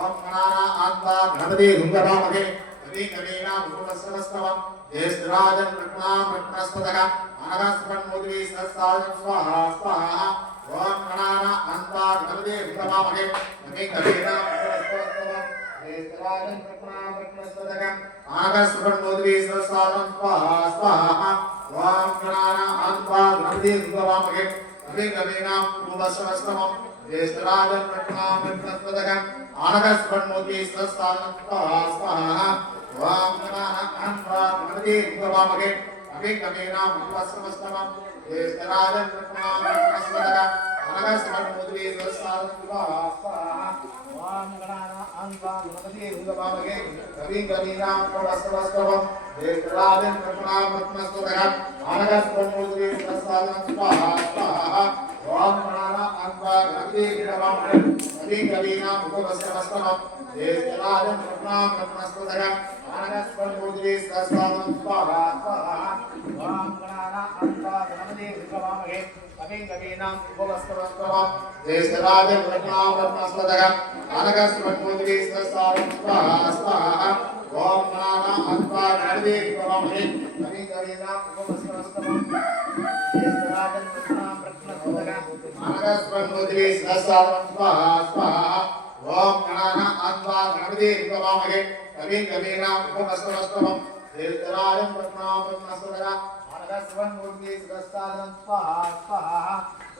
ओम गणानां वा गणपतिः हुतमामहे कविं कवीनां उपवश्रवस्तवं ज्येष्ठराजं रत्नामरत्नस्वतः आनगस्वन्मूर्ति सहस्रादं स्वाहा स्वाहा ओम गणानां वा गणपतिः हुतमामहे कविं कवीनां उपवश्रवस्तवं ज्येष्ठराजं रत्नामरत्नस्वतः आनगस्वन्मूर्ति सहस्रादं स्वाहा स्वाहा ओम गणानां वा गणपतिः हुतमामहे कविं कवीनां उपवश्रवस्तवं ज्येष्ठराजं प्रणामस्मदकं आनगस्पन्मूर्ति स्वस्तानस्वाहा स्वाहा वां गणानां गणपति भवामहे अभिगमेनां उपस्मस्तमं ज्येष्ठराजं प्रणामस्मदकं आनगस्पन्मूर्ति स्वस्तानस्वाहा स्वाहा वां गणानां गणपति भवामहे अभिगमेनां उपस्मस्तमं ज्येष्ठराजं प्रणामस्मदकं आनगस्पन्मूर्ति स्वस्तानस्वाहा स्वाहा ओम गणाना अन्वा गणपति भवामहे अभिगमेनां उपस्मस्तमं ज्येष्ठराजं प्रणामस्मदकं आनगस्पन्मूर्ति स्वस्तानस्वाहा स्वाहा वां गणाना अन्वा गणपति भवामहे अभिगमेनां उपस्मस्तमं ज्येष्ठराजं प्रणामस्मदकं आनगस्पन्मूर्ति स्वस्तानस्वाहा स्वाहा ओम गणाना अन्वा गणपति भवामहे अभिगमेनां उपस्मस्तमं ज्येष्ठराजं आनगस्पन्मूर्ति स्वस्तानस्वाहा स्वाहा ओम गणाना अन्वा गणपति भवामहे अभिगमेनां उपस्मस्तमं ज्येष्ठराजं प्रणामस्मदकं आनगस्पन्मूर्ति स्वस्तानस्वाहा स्वाहा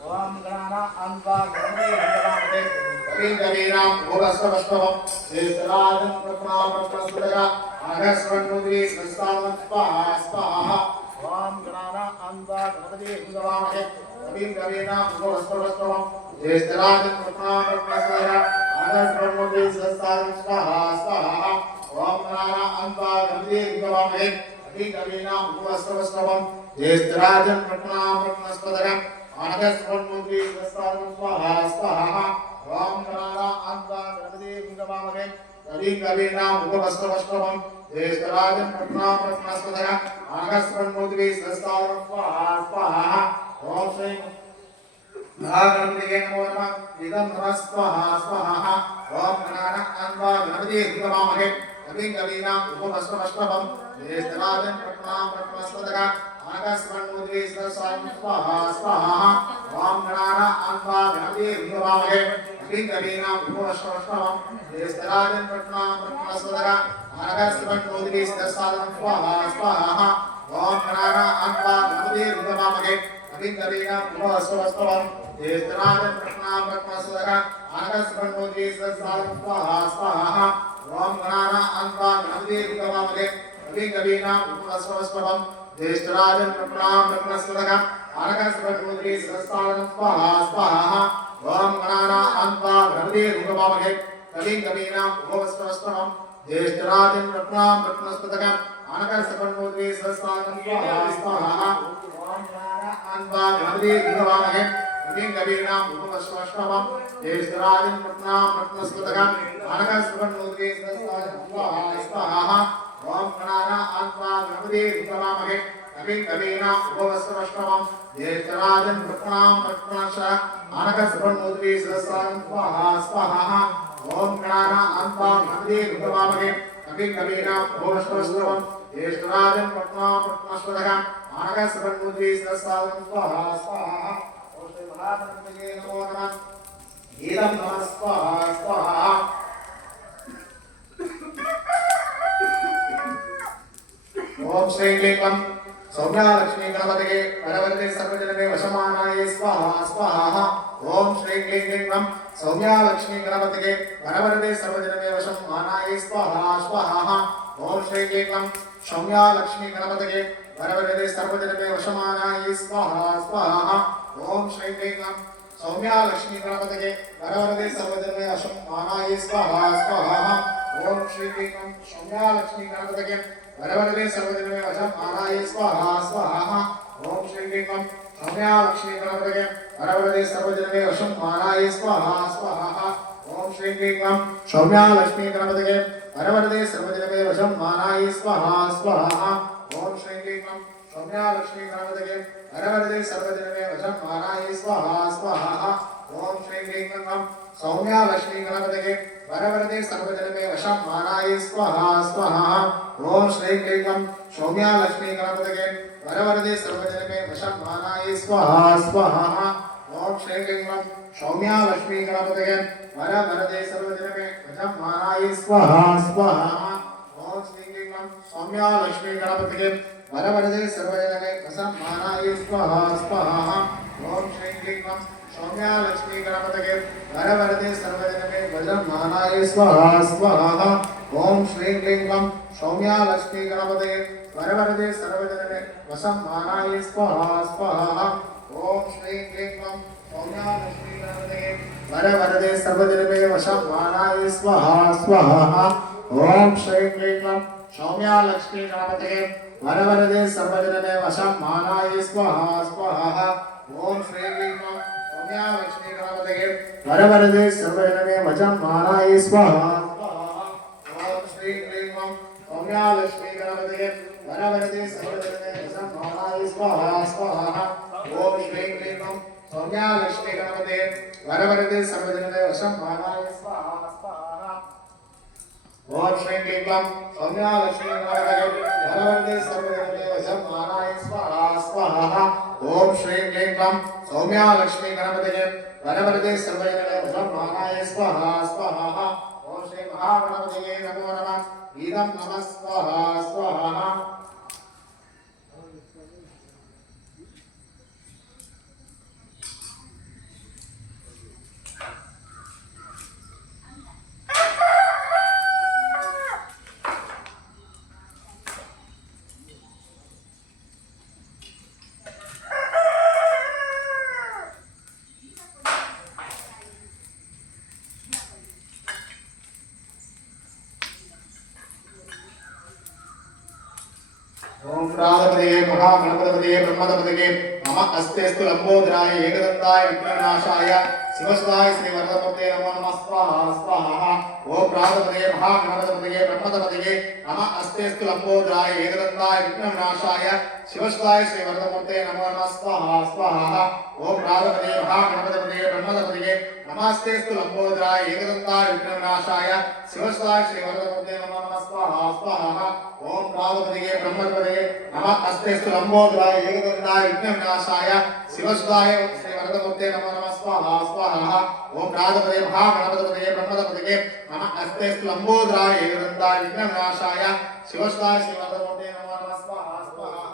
ओम गणाना अन्वा गणपति भवामहे अभिगमेनां उपस्मस्तमं ज्येष्ठराजं प्रणामस्मदकं आनगस्पन्मूर्ति स्वस्तानस्वाहा स्वाहा ओम गणाना अन्वा गणपति भवामहे अभिगमेनां उपस्मस्तमं ज्येष्ठराजं प्रणामस्मदकं आनगस्पन्मूर्ति स्वस्तानस्वाहा स्वाहा ओम गणाना अन्वा गणपति भवामहे अभिगमेनां उपस्मस्तमं ज्येष्ठराजं प्रणामस्मदकं आनगस्पन्मूर्ति स्वस्तानस्वाहा स्वाहा ओम गणाना अन्वा गणपति भवामहे अभिगमेनां उपस्मस्तमं ज्येष्ठराजं प्रणामस्मदकं आनगस्पन्मूर्ति स्वस्तानस्वाहा स्वाहा ओम श्री महागणपति नमो नमः इदं नमस्वाहा स्वाहा ओम गणाना अन्वा गणपति भवामहे अभिगमेनां उपस्मस्तमं ज्येष्ठराजं प्रणामस्मदकं आनगस्पन्मूर्ति स्वस्तानस्वाहा स्वाहा ओम गणाना अन्वा गणपति भवामहे अभिगमेनां उपस्मस्तमं ज्येष्ठराजं प्रणामस्मदकं आनगस्पन्मूर्ति स्वस्तानस्वाहा स्वाहा ओम गणाना अन्वा गणपति भवामहे अभिगमेनां उपस्मस्तमं ज्येष्ठराजं प्रणामस्मदकं आनगस्पन्मूर्ति स्वस्तानस्वाहा स्वाहा ओम गणाना अन्वा गणपति भवामहे अभिगमेनां उपस्मस्तमं ज्येष्ठराजं प्रणामस्मदकं आनगस्पन्मूर्ति स्वस्तानस्वाहा स्वाहा ओम गणाना अन्वा गणपति भवामहे अभिगमेनां उपस्मस्तमं ज्येष्ठराजं प्रणामस्मदकं आनगस्पन्मूर्ति स्वस्तानस्वाहा स्वाहा ओम गणाना अन्वा गणपति भवामहे अभिगमेनां उपस्मस्तमं ज्येष्ठराजं प्रणामस्मदकं आनगस्पन्मूर्ति स्वस्तानस्वाहा स्वाहा ओम गणाना अन्वा गणपति भवामहे अभिगमेनां उपस्मस्तमं ज्येष्ठराजं प्रणामस्मदकं आनगस्पन्मूर्ति स्वस्तानस्वाहा स्वाहा ओम गणाना अन्वा गणपति भवामहे अभिगमेनां उपस्मस्तमं ज्येष्ठराजं प्रणामस्मदकं आनगस्पन्मूर्ति स्वस्तानस्वाहा स्वाहा ओम श्री महागणपति नमो नमः इदं नमस्वाहा स्वाहा ओम श्री लिंगम सौम्यालक्ष्मी गणपतये वरवरदे सर्वजनमे वशमानाय स्वाहा स्वाहा ओम श्री लिंगम सौम्यालक्ष्मी गणपतये वरवरदे सर्वजनमे वशमानाय स्वाहा स्वाहा ओम श्री लिंगम सौम्यालक्ष्मी गणपतये वरवरदे सर्वजनमे वशमानाय स्वाहा स्वाहा ओम श्री लिंगम सौम्यालक्ष्मी गणपतये वरवरदे सर्वजनमे वशमानाय स्वाहा स्वाहा ओम श्री लिंगम सौम्यालक्ष्मी गणपतये वरवरदे सर्वजनमे वशमानाय स्वाहा स्वाहा ओम श्री लिंगम सौम्यालक्ष्मी गणपतये वरवरदे सर्वजनमे वशमानाय स्वाहा स्वाहा ओम श्री लिंगम सौम्यालक्ष्मी गणपतये वरवरदे सर्वजनमे वशमानाय स्वाहा स्वाहा ओम श्री लिंगम सौम्यालक्ष्मी गणपतये वरवरदे सर्वजनमे वशमानाय स्वाहा स्वाहा ओम श्री लिंगम सौम्यालक्ष्मी गणपतये वरवरदे सर्वजनमे वशमानाय स्वाहा स्वाहा ओम श्री लिंगम सौम्यालक्ष्मी गणपतये वरवरदे सर्वजनमे वशमानाय स्वाहा स्वाहा ओम श्री लिंगम सौम्यालक्ष्मी गणपतये वरवरदे सर्वजनमे वशमानाय स्वाहा स्वाहा ओम श्री लिंगम सौम्यालक्ष्मी गणपतये वरवरदे सर्वजनमे वशमानाय स्वाहा स्वाहा ओम श्री लिंगम सौम्या लक्ष्मी गणपतये वरवरदे सर्वजनमे वजमानाय स्वाहा स्वाहा ओम श्रीं क्लीं गं सौम्या लक्ष्मी गणपतये वरवरदे सर्वजनमे वशमानाय स्वाहा स्वाहा ओम श्रीं क्लीं गं सौम्या लक्ष्मी गणपतये वरवरदे सर्वजनमे वशमानाय स्वाहा स्वाहा ओम श्रीं क्लीं गं सौम्या लक्ष्मी गणपतये वरवरदे सर्वजनमे वशमानाय स्वाहा स्वाहा ओम श्रीं क्लीं गं सौम्या लक्ष्मी गणपतये वरवरदे सर्वजनमे वशमानाय स्वाहा स्वाहा ओम श्रीं क्लीं गं सौम्या लक्ष्मी गणपतये वरवरदे सर्वजनमे वशमानाय स्वाहा स्वाहा ओम श्रीं क्लीं गं सौम्या लक्ष्मी गणपतये वरवरदे सर्वजनमे वशमानाय स्वाहा स्वाहा ओम श्रीं क्लीं गं सौम्या लक्ष्मी गणपतये वरवरदे सर्वजनमे वशमानाय स्वाहा स्वाहा ओम श्रीं क्लीं गं सौम्या लक्ष्मी गणपतये वरवरदे सर्वजनमे वशमानाय स्वाहा स्वाहा ओम श्री महागणपतये नमो नमः इदं नमः स्वाहा स्वाहा ओम प्राणपतये महागणपतये ब्रह्मपतये नमः अस्तेस्तु लंबोदराय एकदंताय विघ्ननाशाय शिवसुताय श्री वरदमूर्ते नमो नमः स्वाहा स्वाहा ओम प्राणपतये महागणपतये ब्रह्मपतये नमः अस्तेस्तु लंबोदराय एकदंताय विघ्ननाशाय शिवसुताय श्री वरदमूर्ते नमो नमः स्वाहा स्वाहा ओम प्राणपतये महागणपतये ब्रह्मपतये नमस्तेस्तु लंबोदराय एकदंताय विघ्ननाशाय शिवसुताय श्री वरदमूर्ते नमो नमः स्वाहा स्वाहा ओम प्राणपतये ब्रह्मपतये नमः अस्तेस्तु लंबोदराय एकदंताय विघ्ननाशाय शिवसुताय श्री वरदमूर्ते नमो नमः स्वाहा स्वाहा ओम प्राणपतये महागणपतये ब्रह्मपतये नमः अस्तेस्तु लंबोदराय एकदंताय विघ्ननाशाय शिवसुताय श्री वरदमूर्ते नमो नमः स्वाहा स्वाहा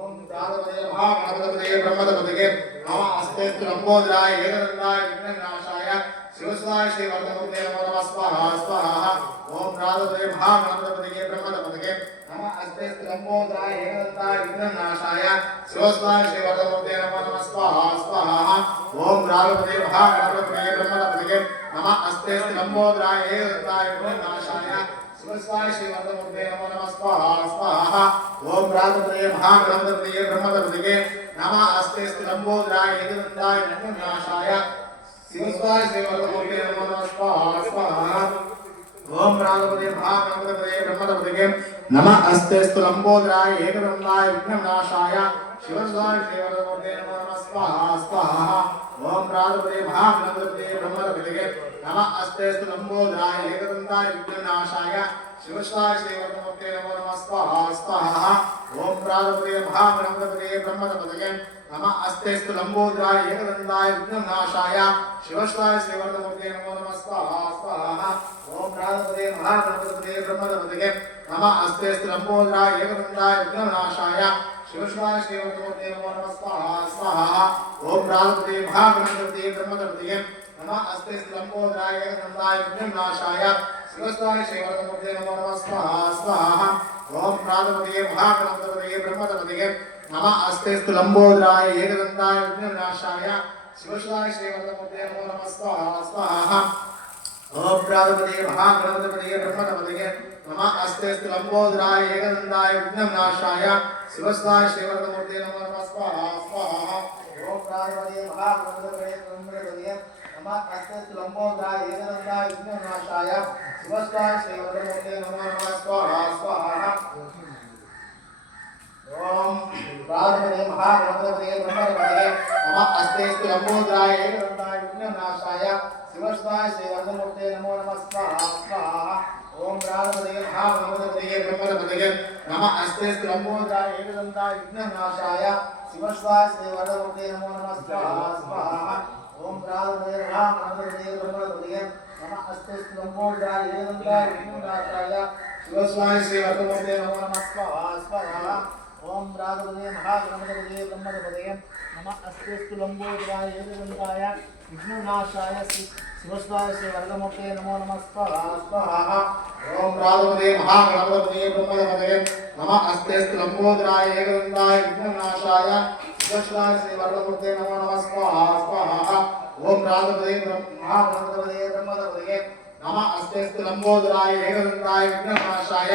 ओम प्राणपतये महागणपतये ब्रह्मपतये नमः अस्तेस्तु लंबोदराय एकदंताय विघ्ननाशाय शिवसुताय श्री वरदमूर्ते नमो नमः स्वाहा स्वाहा ओम प्राणपतये महागणपतये ब्रह्मपतये नमः अस्तेस्तु लंबोदराय एकदंताय विघ्ननाशाय शिवसुताय श्री वरदमूर्ते नमो नमः स्वाहा स्वाहा ओम प्राणपतये महागणपतये ब्रह्मपतये नमः अस्तेस्तु लंबोदराय एकदंताय विघ्ननाशाय शिवसुताय श्री वरदमूर्ते नमो नमः स्वाहा स्वाहा ओम प्राणपतये महागणपतये ब्रह्मपतये नमः अस्तेस्तु लंबोदराय एकदंताय विघ्ननाशाय शिवसुताय श्री वरदमूर्ते नमो नमः स्वाहा स्वाहा ओम प्राणपतये महागणपतये ब्रह्मपतये नमः अस्तेस्तु लंबोदराय एकदंताय विघ्ननाशाय शिवसुताय श्री वरदमूर्ते नमो नमः स्वाहा स्वाहा ओम प्राणपतये महागणपतये ब्रह्मपतये नमः अस्तेस्तु लंबोदराय एकदंताय विघ्ननाशाय शिवसुताय श्री वरदमूर्ते नमो नमः स्वाहा स्वाहा ओम प्राणपतये महागणपतये ब्रह्मपतये नमः अस्तेस्तु लंबोदराय एकदंताय विघ्ननाशाय शिवसुताय श्री वरदमूर्ते नमो नमः स्वाहा स्वाहा ओम प्राणपतये महागणपतये ब्रह्मपतये नमः अस्तेस्तु लंबोदराय एकदंताय विघ्ननाशाय शिवसुताय श्री वरदमूर्ते नमो नमः स्वाहा स्वाहा ओम प्राणपतये महागणपतये ब्रह्मपतये नमः अस्तेस्तु लंबोदराय एकदंताय विघ्ननाशाय शिवसुताय श्री वरदमूर्ते नमो नमः स्वाहा स्वाहा ओम प्राणपतये महागणपतये ब्रह्मपतये नमः अस्तेस्तु लंबोदराय एकदंताय विघ्ननाशाय शिवसुताय श्री वरदमूर्ते नमो नमः स्वाहा स्वाहा ओम प्राणपतये महागणपतये ब्रह्मपतये नमः अस्तेस्तु लंबोदराय एकदंताय विघ्ननाशाय शिवसुताय श्री वरदमूर्ते नमो नमः स्वाहा स्वाहा ओम प्राणपतये महागणपतये ब्रह्मपतये नमः अस्तेस्तु लंबोदराय एकदंताय विघ्ननाशाय शिवसुताय श्री वरदमूर्ते नमो नमः स्वाहा स्वाहा ओम प्राणपतये महागणपतये ब्रह्मपतये नमः अस्तेस्तु लंबोदराय एकदंताय विघ्ननाशाय शिवसुताय श्री वरदमूर्ते नमो नमः स्वाहा स्वाहा ओम प्राणपतये महागणपतये ब्रह्मपतये नमः अस्तेस्तु लंबोदराय एकदंताय विघ्ननाशाय शिवसुताय श्री वरदमूर्ते नमो नमः स्वाहा स्वाहा ओम प्राणपतये महागणपतये ब्रह्मपतये नमः अस्तेस्तु लंबोदराय एकदंताय विघ्ननाशाय शिवसुताय श्री वरदमूर्ते नमो नमः स्वाहा स्वाहा ओम राघवदे महागणपतये ब्रह्मदेवदये नमः अस्तेस्तु लंबोदराय एकदंताय विघ्ननाशाय शिवस्वाय श्री वरदमूर्ते नमो नमः स्वाहा। ओम राघवदे महागणपतये ब्रह्मदेवदये नमः अस्तेस्तु लंबोदराय एकदंताय विघ्ननाशाय शिवस्वाय श्री वरदमूर्ते नमो नमः स्वाहा। ओम राघवदे महागणपतये ब्रह्मदेवदये नमः अस्तेस्तु लंबोदराय एकदंताय विघ्ननाशाय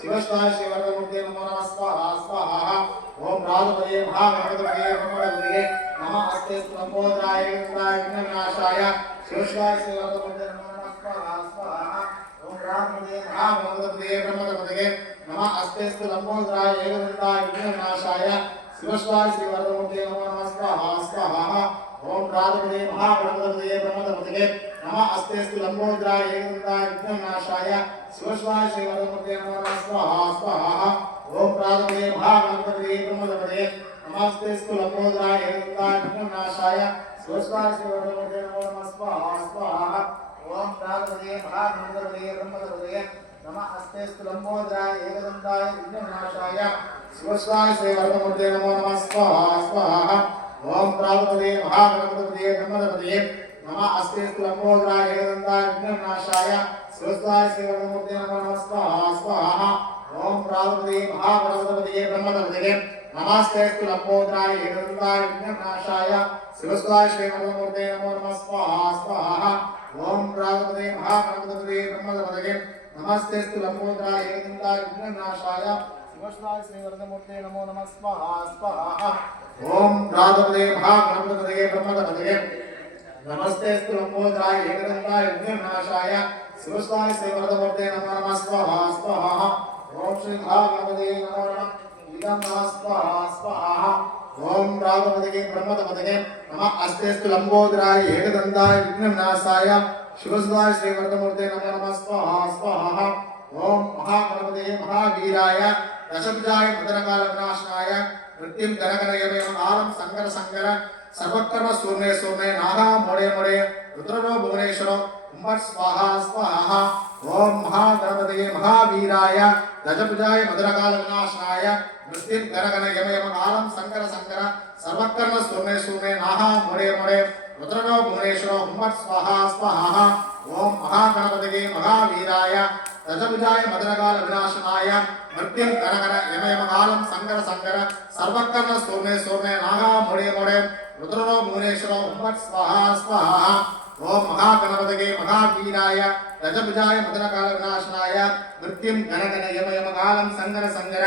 शिवस्वाय श्री वरदमूर्ते नमो नमः स्वाहा। ओम राघवदे महागणपतये ब्रह्मदेवदये नमः अस्तेस्तु लंबोदराय एकदंताय विघ्ननाशाय शिवस्वाय श्री वरदमूर्ते नमो नमः स्वाहा। ओम राघवदे महागणपतये ब्रह्मदेवदये नमः अस्तेस्तु लंबोदराय एकदंताय विघ्ननाशाय शिवस्वाय श्री वरदमूर्ते नमो नमः स्वाहा। ओम राघवदे महागणपतये ब्रह्मदेवदये नमः अस्तेस्तु लंबोदराय एकदंताय विघ्ननाशाय शिवस्वाय श्री वरदमूर्ते नमो नमः स्वाहा। ओम राघवदे महागणपतये ब्रह्मदेवदये नमः अस्तेस्तु लंबोदराय एकदंताय विघ्ननाशाय शिवस्वाय श्री वरदमूर्ते नमो नमः स्वाहा। ओम राघवदे महागणपतये ब्रह्मदेवदये नमः अस्तेस्तु लंबोदराय एकदंताय विघ्ननाशाय शिवस्वाय श्री वरदमूर्ते नमो नमः स्वाहा। ओम राघवदे महागणपतये ब्रह्मदेवदये नमः अस्तेस्तु लंबोदराय एकदंताय विघ्ननाशाय शिवस्वाय श्री वरदमूर्ते नमो नमः स्वाहा। ओम राघवदे महागणपतये ब्रह्मदेवदये नमः अस्तेस्तु लंबोदराय एकदंताय विघ्ननाशाय शिवस्वाय श्री वरदमूर्ते नमो नमः स्वाहा। ओम राघवदे महागणपतये ब्रह्मदेवदये नमः अस्तेस्तु लंबोदराय एकदंताय विघ्ननाशाय शिवस्वाय श्री वरदमूर्ते नमो नमः स्वाहा। ओम राघवदे महागणपतये ब्रह्मदेवदये नमस्तेस्तु लंबोदराय एकदंताय विघ्ननाशाय शिवस्वाय श्री वरदमूर्ते नमो नमः स्वाहा। ओम श्री गणपतये नमो नमः इदं नमः स्वाहा। ओम राघवदे ब्रह्मदेवदये नमः अस्तेस्तु लंबोदराय एकदंताय विघ्ननाशाय शिवस्वाय श्री वरदमूर्ते नमो नमः स्वाहा। ओम महागणपतये महावीराय दशभुजाय मदनकाल विनाशनाय मृत्युं गणगणयमेवं संकर संकर सर्वकर्म सूर्णे सूर्णे नागा मोड़े मोड़े रुद्रो भुवनेश्वरो स्वाहा स्वाहा। ओम महागणपतये महावीराय दशभुजाय मदनकाल विनाशनाय मृत्युं गणगणयमेवं संकर संकर सर्वकर्म सूर्णे सूर्णे नागा मोड़े मोड़े रुद्रो भुवनेश्वरो स्वाहा स्वाहा। ओम महागणपतये महावीराय दशभुजाय मदनकाल विनाशनाय मृत्युं गणगणयमेवं संकर संकर सर्वकर्म सूर्णे सूर्णे नागा मोड़े मोड़े रुद्रो भुवनेश्वरो स्वाहा स्वाहा। ओम महागणपतये महावीराय दशभुजाय मदनकाल विनाशनाय मृत्युं गणगणयमेवं संकर संकर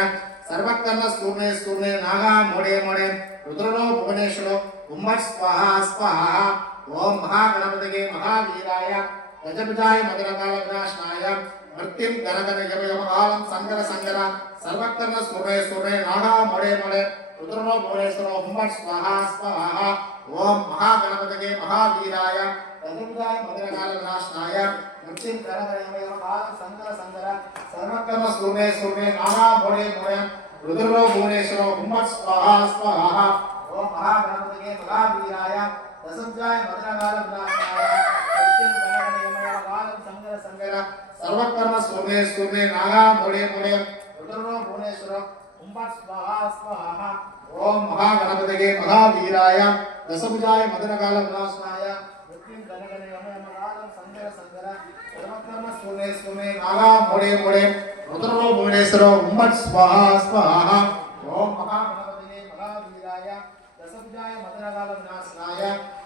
सर्वकर्म सूर्णे सूर्णे नागा मोड़े मोड़े रुद्रो भुवनेश्वरो स्वाहा स्वाहा। ओम महागणपतये महावीराय दशभुजाय मदनकाल विनाशनाय मृत्युं गणगणयमेवं संकर संकर सर्वकर्म सूर्णे सूर्णे नागा मोड़े मोड़े रुद्रो भुवनेश्वरो स्वाहा स्वाहा। ओम महागणपतये महावीराय दशभुजाय मदनकाल विनाशनाय मृत्युं गणगणयमेवं संकर संकर सर्वकर्म सूर्णे सूर्णे नागा मोड़े मोड़े रुद्रो भुवनेश्वरो स्वाहा स्वाहा। ओम महागणपतये महावीराय दशभुजाय मदनकाल विनाशनाय मृत्युं गणगणयमेवं संकर संकर सर्वकर्म सूर्णे सूर्णे नागा मोड़े मोड़े रुद्रो भुवनेश्वरो स्वाहा स्वाहा। ओम महागणपतये महावीराय दशभुजाय मदनकाल विनाशनाय मृत्युं गणगणयमेवं संकर संकर सर्वकर्म सूर्णे सूर्णे नागा मोड़े मोड़े रुद्रो भुवनेश्वरो स्वाहा स्वाहा। ओम महागणपतये महावीराय दशभुजाय मदनकाल विनाशनाय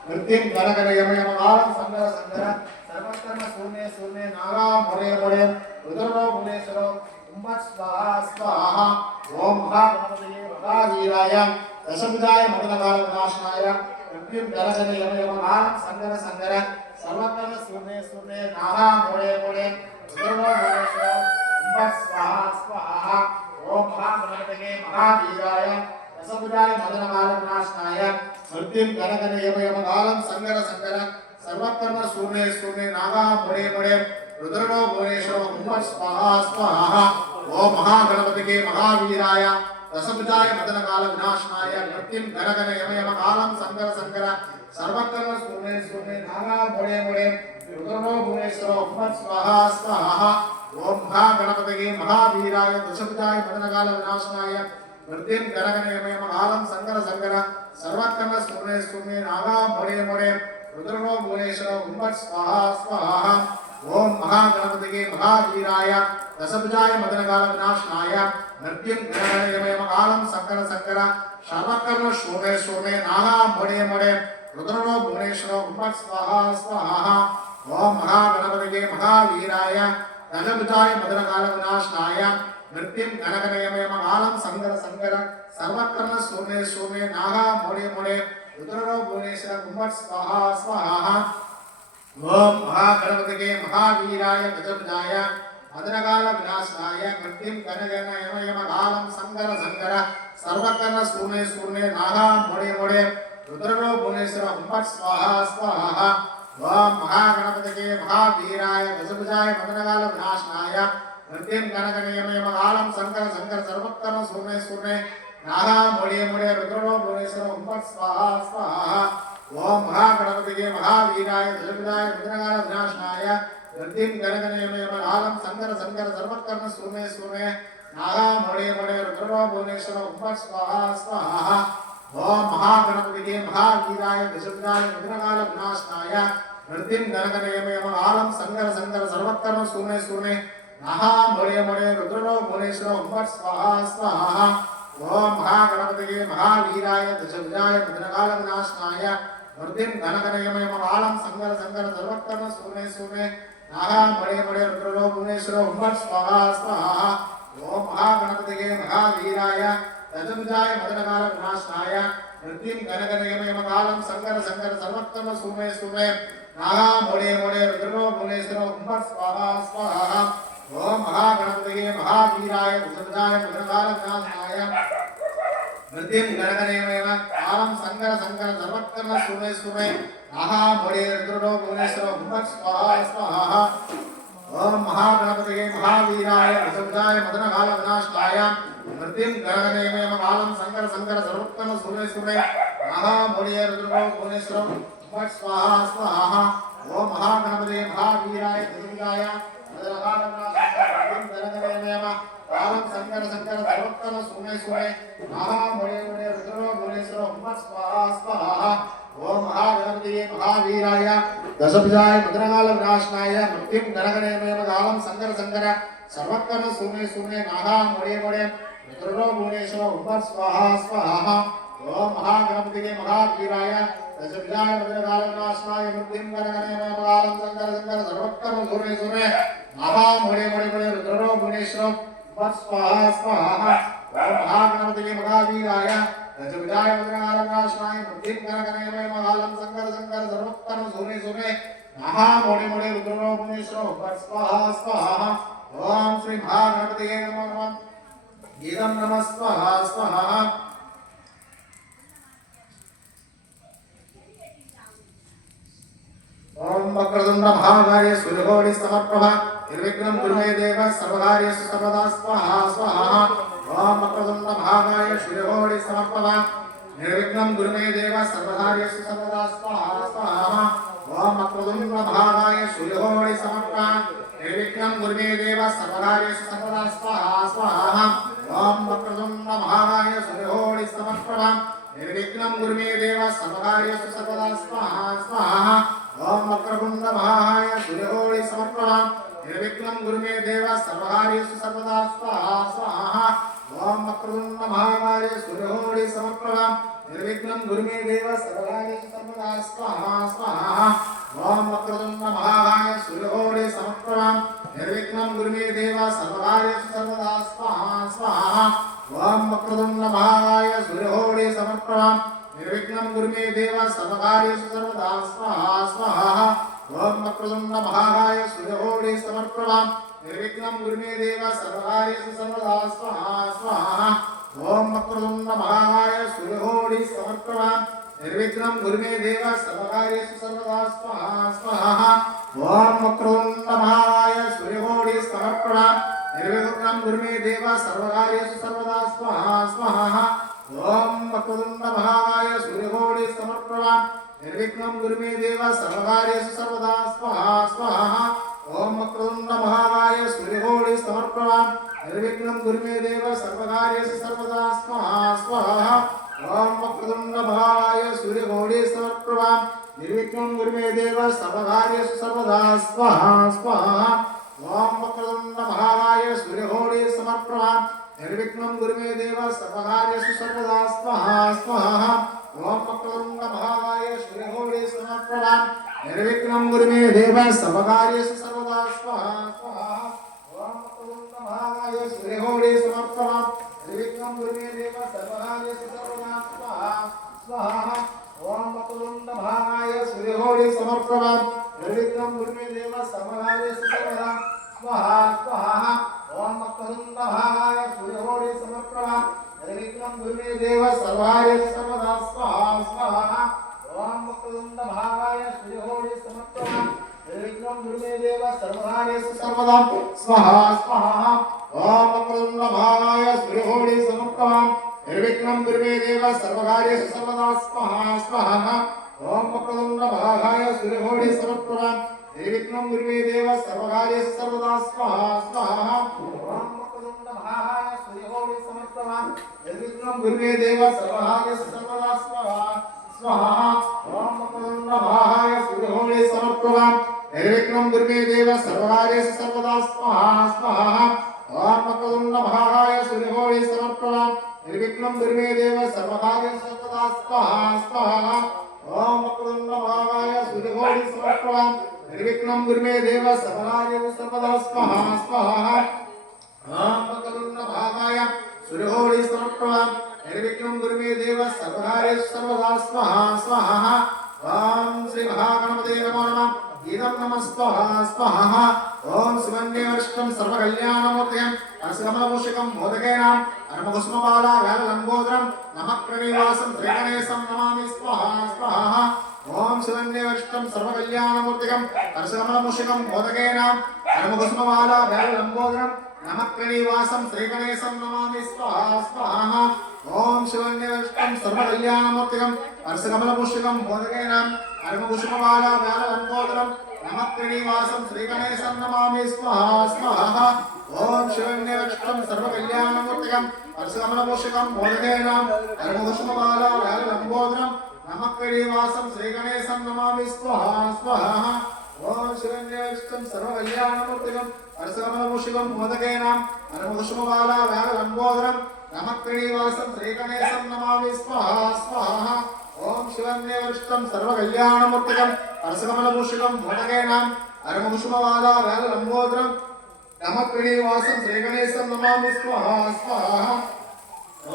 मृत्युं गणगणयमेवं संकर संकर सर्वकर्म सूर्णे सूर्णे नागा मोड़े मोड़े रुद्रो भुवनेश्वरो स्वाहा स्वाहा। ओम महागणपतये महावीराय दशभुजाय मदनकाल विनाशनाय मृत्युं गणगणयमेवं संकर संकर सर्वकर्म सूर्णे सूर्णे नागा मोड़े मोड़े रुद्रो भुवनेश्वरो स्वाहा स्वाहा। ओम महागणपतये महावीराय दशभुजाय मदनकाल विनाशनाय मृत्युं गणगणयमेवं संकर संकर सर्वकर्म सूर्णे सूर्णे नागा मोड़े मोड़े रुद्रो भुवनेश्वरो स्वाहा स्वाहा। ओम महागणपतये महावीराय दशभुजाय मदनकाल विनाशनाय मृत्युं गणगणयमेवं संकर संकर सर्वकर्म सूर्णे सूर्णे नागा मोड़े मोड़े रुद्रो भुवनेश्वरो स्वाहा स्वाहा। ओम महागणपतये महावीराय दशभुजाय मदनकाल विनाशनाय वृद्धिं गणगणयमय मगालं संकर संकर सर्वकर्ण सूर्णे सूर्णे नागा मोरे मोरे रुद्रो भुवनेश्वर उम्मत् स्वाहा स्वाहा ओम महागणपतिगे महावीराय दशभुजाय मदनकाल विनाशनाय नृत्यं गणगणयमय मगालं संकर संकर सर्वकर्ण सूर्णे सूर्णे नागा मोरे मोरे रुद्रो भुवनेश्वर उम्मत् स्वाहा स्वाहा ओम महागणपतिगे महावीराय दशभुजाय मदनकाल विनाशनाय नृत्यं गणगणयमय मगालं संकर संकर सर्वकर्ण सूर्णे सूर्णे नागा मोरे मोरे रुद्रो भुवनेश्वर उम्मत् स्वाहा स्वाहा ओम महागणपतिगे महावीराय गजभुजाय मदनकाल विनाशनाय नृत्यं गणगणयमय मगालं संकर संकर सर्वकर्ण सूर्णे सूर्णे नागा मोरे मोरे रुद्रो भुवनेश्वर उम्मत् स्वाहा स्वाहा ओम महागणपतिगे महावीराय गजभुजाय मदनकाल विनाशनाय नृत्यं गणगणयमय मगालं संकर संकर सर्वकर्ण सूर्णे सूर्णे नागा मोरे मोरे रुद्रो भुवनेश्वर उम्मत् स्वाहा स्वाहा ओम महागणपतिगे महावीराय गजभुजाय मदनकाल विनाशनाय नृत्यं गणगणयमय मगालं संकर संकर सर्वकर्ण सूर्णे सूर्णे नागा मोरे मोरे रुद्रो भुवनेश्वर उम्मत् स्वाहा स्वाहा ओम महागणपतिगे महावीराय गजभुजाय मदनकाल विनाशनाय नृत्यं गणगणयमय मगालं संकर संकर सर्वकर्ण सूर्णे सूर्णे नागा मोरे मोरे रुद्रो भुवनेश्वर उम्मत् स्वाहा स्वाहा ओम महागणपतिगे महावीराय दशभुजाय मदनकाल विनाशनाय नृत्यं गणगणयमय मगालं संकर संकर सर्वकर्ण सूर्णे सूर्णे नागा मोरे मोरे रुद्रो भुवनेश्वर उम्मत् स्वाहा स्वाहा ओम महागणपतिगे महावीराय दशभुजाय मदनकाल विनाशनाय नृत्यं गणगणयमय मगालं संकर संकर सर्वकर्ण सूर्णे सूर्णे नागा मोरे मोरे रुद्रो भुवनेश्वर उम्मत् स्वाहा स्वाहा ओम महागणपतिगे महावीराय दशभुजाय मदनकाल विनाशनाय नृत्यं गणगणयमय मगालं संकर संकर सर्वकर्ण सूर्णे सूर्णे नागा मोरे रुद्रो भुवनेश्वर उम्मत् स्वाहा स्वाहा ओम महागणपतिगे महावीराय दशभुजाय मदनकाल विनाशनाय नृत्यं गणगणयमय मगालं संकर संकर सर्वकर्ण सूर्णे सूर्णे नागा मोरे रुद्रो भुवनेश्वर उम्मत् स्वाहा स्वाहा ओम महागणपतिगे महावीराय दशभुजाय मदनकाल विनाशनाय कालं संकर संकर सर्वकर्ण सूर्णे सूर्णे नागा मोरे मोरे रुद्रो भुवनेश्वर उम्मत् स्वाहा स्वाहा ओम महागणपतिगे महावीराय दशभुजाय मदनकाल विनाशनाय नृत्यं गणगणयमय मगालं संकर संकर सर्वकर्ण सूर्णे सूर्णे नागा मोरे मोरे रुद्रो भुवनेश्वर उम्मत् स्वाहा स्वाहा ओम महागणपतिगे महावीराय दशभुजाय मदनकाल विनाशनाय नृत्यं गणगणयमय मगालं संकर संकर सर्वकर्ण सूर्णे सूर्णे नागा मोरे मोरे रुद्रो भुवनेश्वर उम्मत् स्वाहा स्वाहा ओम महागणपतिगे महावीराय दशभुजाय मदनकाल विनाशनाय नृत्यं गणगणयमय मगालं संकर संकर सर्वकर्ण सूर्णे सूर्णे नागा मोरे मोरे रुद्रो भुवनेश्वर उम्मत् स्वाहा स्वाहा ओम श्री महागणपतिगे नमो नमः गीतं नमः स्वाहा स्वाहा ओम वक्रतुंड महाकाय सूर्यकोटि समप्रभ निर्विघ्नं कुरु मे देव सर्वकार्येषु सर्वदा स्वाहा स्वाहा ओम वक्रतुंड महाकाय सूर्यकोटि समप्रभ निर्विघ्नं कुरु मे देव सर्वकार्येषु सर्वदा स्वाहा स्वाहा ओम वक्रतुंड महाकाय सूर्यकोटि समप्रभ निर्विघ्नं कुरु मे देव सर्वकार्येषु सर्वदा स्वाहा स्वाहा ओम वक्रतुंड महाकाय सूर्यकोटि समप्रभ निर्विघ्नं कुरु मे देव सर्वकार्येषु सर्वदा स्वाहा स्वाहा ओम वक्रतुंड महाकाय सूर्यकोटि समप्रभ निर्विघ्नं कुरु मे देव सर्वकार्येषु सर्वदा स्वाहा स्वाहा ओम वक्रतुंड महाकाय सूर्यकोटि समप्रभ निर्विघ्नं कुरु मे देव सर्वकार्येषु सर्वदा स्वाहा स्वाहा ओम वक्रतुंड महाकाय सूर्यकोटि समप्रभ निर्विघ्नं कुरु मे देव सर्वकार्येषु सर्वदा स्वाहा स्वाहा ओम वक्रतुंड महाकाय सूर्यकोटि समप्रभ निर्विघ्नं कुरु मे देव सर्वकार्येषु सर्वदा स्वाहा स्वाहा ओम वक्रतुंड महाकाय सूर्यकोटि समप्रभ निर्विघ्नं कुरु मे देव सर्वकार्येषु सर्वदा स्वाहा स्वाहा ओम वक्रतुंड महाकाय सूर्यकोटि समप्रभ निर्विघ्नं कुरु मे देव सर्वकार्येषु सर्वदा स्वाहा स्वाहा ओम वक्रतुंड महाकाय सूर्यकोटि समप्रभ निर्विघ्नं कुरु मे देव सर्वकार्येषु सर्वदा स्वाहा स्वाहा ओम वक्रतुंड महाकाय सूर्यकोटि समप्रभ निर्विघ्नं कुरु मे देव सर्वकार्येषु सर्वदा स्वाहा स्वाहा ओम वक्रतुंड महाकाय सूर्यकोटि समप्रभ निर्विघ्नं कुरु मे देव सर्वकार्येषु सर्वदा स्वाहा स्वाहा ओम वक्रतुंड महाकाय सूर्यकोटि समप्रभा निर्विघ्नं कुरु मे देव सर्वकार्येषु सर्वदा स्वाहा स्वाहा ओम वक्रतुंड महाकाय सूर्यकोटि समप्रभा निर्विघ्नं कुरु मे देव सर्वकार्येषु सर्वदा स्वाहा स्वाहा ओम वक्रतुंड महाकाय सूर्यकोटि समप्रभा निर्विघ्नं कुरु मे देव सर्वकार्येषु सर्वदा स्वाहा स्वाहा ओम वक्रतुंड महाकाय सूर्यकोटि समप्रभा निर्विघ्नं कुरु मे देव सर्वकार्येषु सर्वदा स्वाहा स्वाहा ओम वक्रतुंड महाकाय सूर्यकोटि समप्रभा निर्विघ्नं कुरु मे देव सर्वकार्येषु सर्वदा स्वाहा स्वाहा ओम वक्रतुंड महाकाय सूर्यकोटि समप्रभा निर्विघ्नं कुरु मे देव सर्वकार्येषु सर्वदा स्वाहा स्वाहा ओम वक्रतुंड महाकाय सूर्यकोटि समप्रभा निर्विघ्नं कुरु मे देव सर्वकार्येषु सर्वदा स्वाहा स्वाहा ओम वक्रतुंड महाकाय सूर्यकोटि समप्रभा निर्विघ्नं कुरु मे देव सर्वकार्येषु सर्वदा स्वाहा स्वाहा ओम वक्रतुंड महाकाय सूर्यकोटि समप्रभा निर्विघ्नं कुरु मे देव सर्वकार्येषु सर्वदा स्वाहा स्वाहा ओम वक्रतुंड महाकाय सूर्यकोटि समप्रभा निर्विघ्नं कुरु मे देव सर्वकार्येषु सर्वदा स्वाहा स्वाहा ओम वक्रतुंड महाकाय सूर्यकोटि समप्रभा निर्विघ्नं कुरु मे देव सर्वकार्येषु सर्वदा स्वाहा स्वाहा ओम वक्रतुंड महाकाय सूर्यकोटि समप्रभा निर्विघ्नं कुरु मे देव सर्वकार्येषु सर्वदा स्वाहा स्वाहा ओम वक्रतुंड महाकाय सूर्यकोटि समप्रभा निर्विघ्नं कुरु मे देव सर्वकार्येषु सर्वदा स्वाहा स्वाहा ओम वक्रतुंड महाकाय सूर्यकोटि समप्रभा निर्विघ्नं कुरु मे देव सर्वकार्येषु सर्वदा स्वाहा स्वाहा ओम श्री महागणपते नमो नमः इदं नमस्वाहा स्वाहा ओम शिवन्यवर्षं सर्वकल्याणमूर्तिं असगमनमूषिकं मोदकेन अर्मकुसुमबाला व्यालम्बोदरं नमः प्रणिवासं त्रिगणेशं नमामि स्वाहा स्वाहा ओम शिवन्यवर्षं सर्वकल्याणमूर्तिं असगमनमूषिकं मोदकेन अर्मकुसुमबाला व्यालम्बोदरं नमः प्रणिवासं त्रिगणेशं नमामि स्वाहा स्वाहा ओम शिवन्यवर्षं सर्वकल्याणमूर्तिं असगमनमूषिकं मोदकेन अर्मकुसुमबाला व्यालम्बोदरं नमः प्रणिवासं श्रीगणेशं नमामि स्वाहा स्वाहा ओम शिवन्यवर्षं सर्वकल्याणमूर्तिं अर्षकमलपोषकं मोदकेन अर्मकुसुमबाला व्यालम्बोदरं नमः प्रणिवासं श्रीगणेशं नमामि स्वाहा स्वाहा ओम शिवन्यवर्षं सर्वकल्याणमूर्तिं अर्षकमलपोषकं मोदकेन अर्मकुसुमबाला व्यालम्बोदरं नमः प्रणिवासं श्रीगणेशं नमामि स्वाहा स्वाहा ओम शिवन्यवर्षं सर्वकल्याणमूर्तिं अर्षकमलपोषकं मोदकेन अर्मकुसुमबाला व्यालम्बोदरं नमः प्रणिवासं श्रीगणेशं नमामि स्वाहा स्वाहा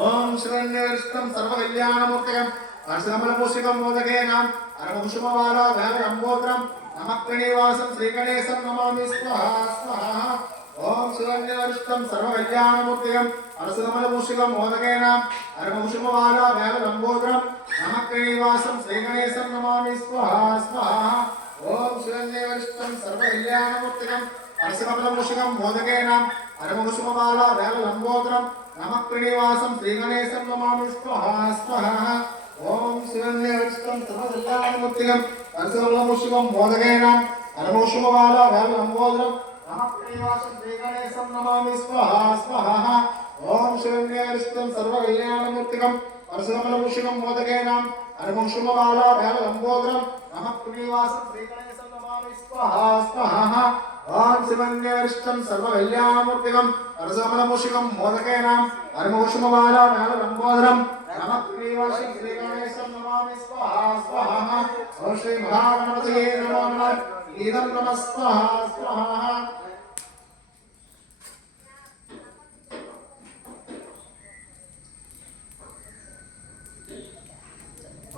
ओम शिवन्यवर्षं सर्वकल्याणमूर्तिं अर्षकमलपोषकं मोदकेन अर्मकुसुमबाला व्यालम्बोदरं नमः प्रणिवासं श्रीगणेशं नमामि स्वाहा स्वाहा ओम शिवन्यवर्षं सर्वकल्याणमूर्तिं अर्षकमलपोषकं मोदकेन अर्मकुसुमबाला व्यालम्बोदरं नमः प्रणिवासं श्रीगणेशं नमामि स्वाहा स्वाहा ओम शिवन्यवर्षं सर्वकल्याणमूर्तिं अर्षकमलपोषकं मोदकेन अर्मकुसुमबाला व्यालम्बोदरं नमः प्रणिवासं श्रीगणेशं नमामि स्वाहा स्वाहा ओम शिवन्यवर्षं सर्वकल्याणमूर्तिं अर्षकमलपोषकं मोदकेन अर्मकुसुमबाला व्यालम्बोदरं नमः प्रणिवासं श्रीगणेशं नमामि स्वाहा स्वाहा ओम शिवन्यवर्षं सर्वकल्याणमूर्तिं अर्षकमलपोषकं मोदकेन अर्मकुसुमबाला व्यालम्बोदरं नमः प्रणिवासं श्रीगणेशं नमामि स्वाहा स्वाहा ओम शिवन्यवर्षं सर्वकल्याणमूर्तिं अर्षकमलपोषकं मोदकेन अर्मकुसुमबाला व्यालम्बोदरं नमः प्रणिवासं श्रीगणेशं नमामि स्वाहा स्वाहा ओम श्री महागणपतये नमो नमः इदं नमस्वाहा स्वाहा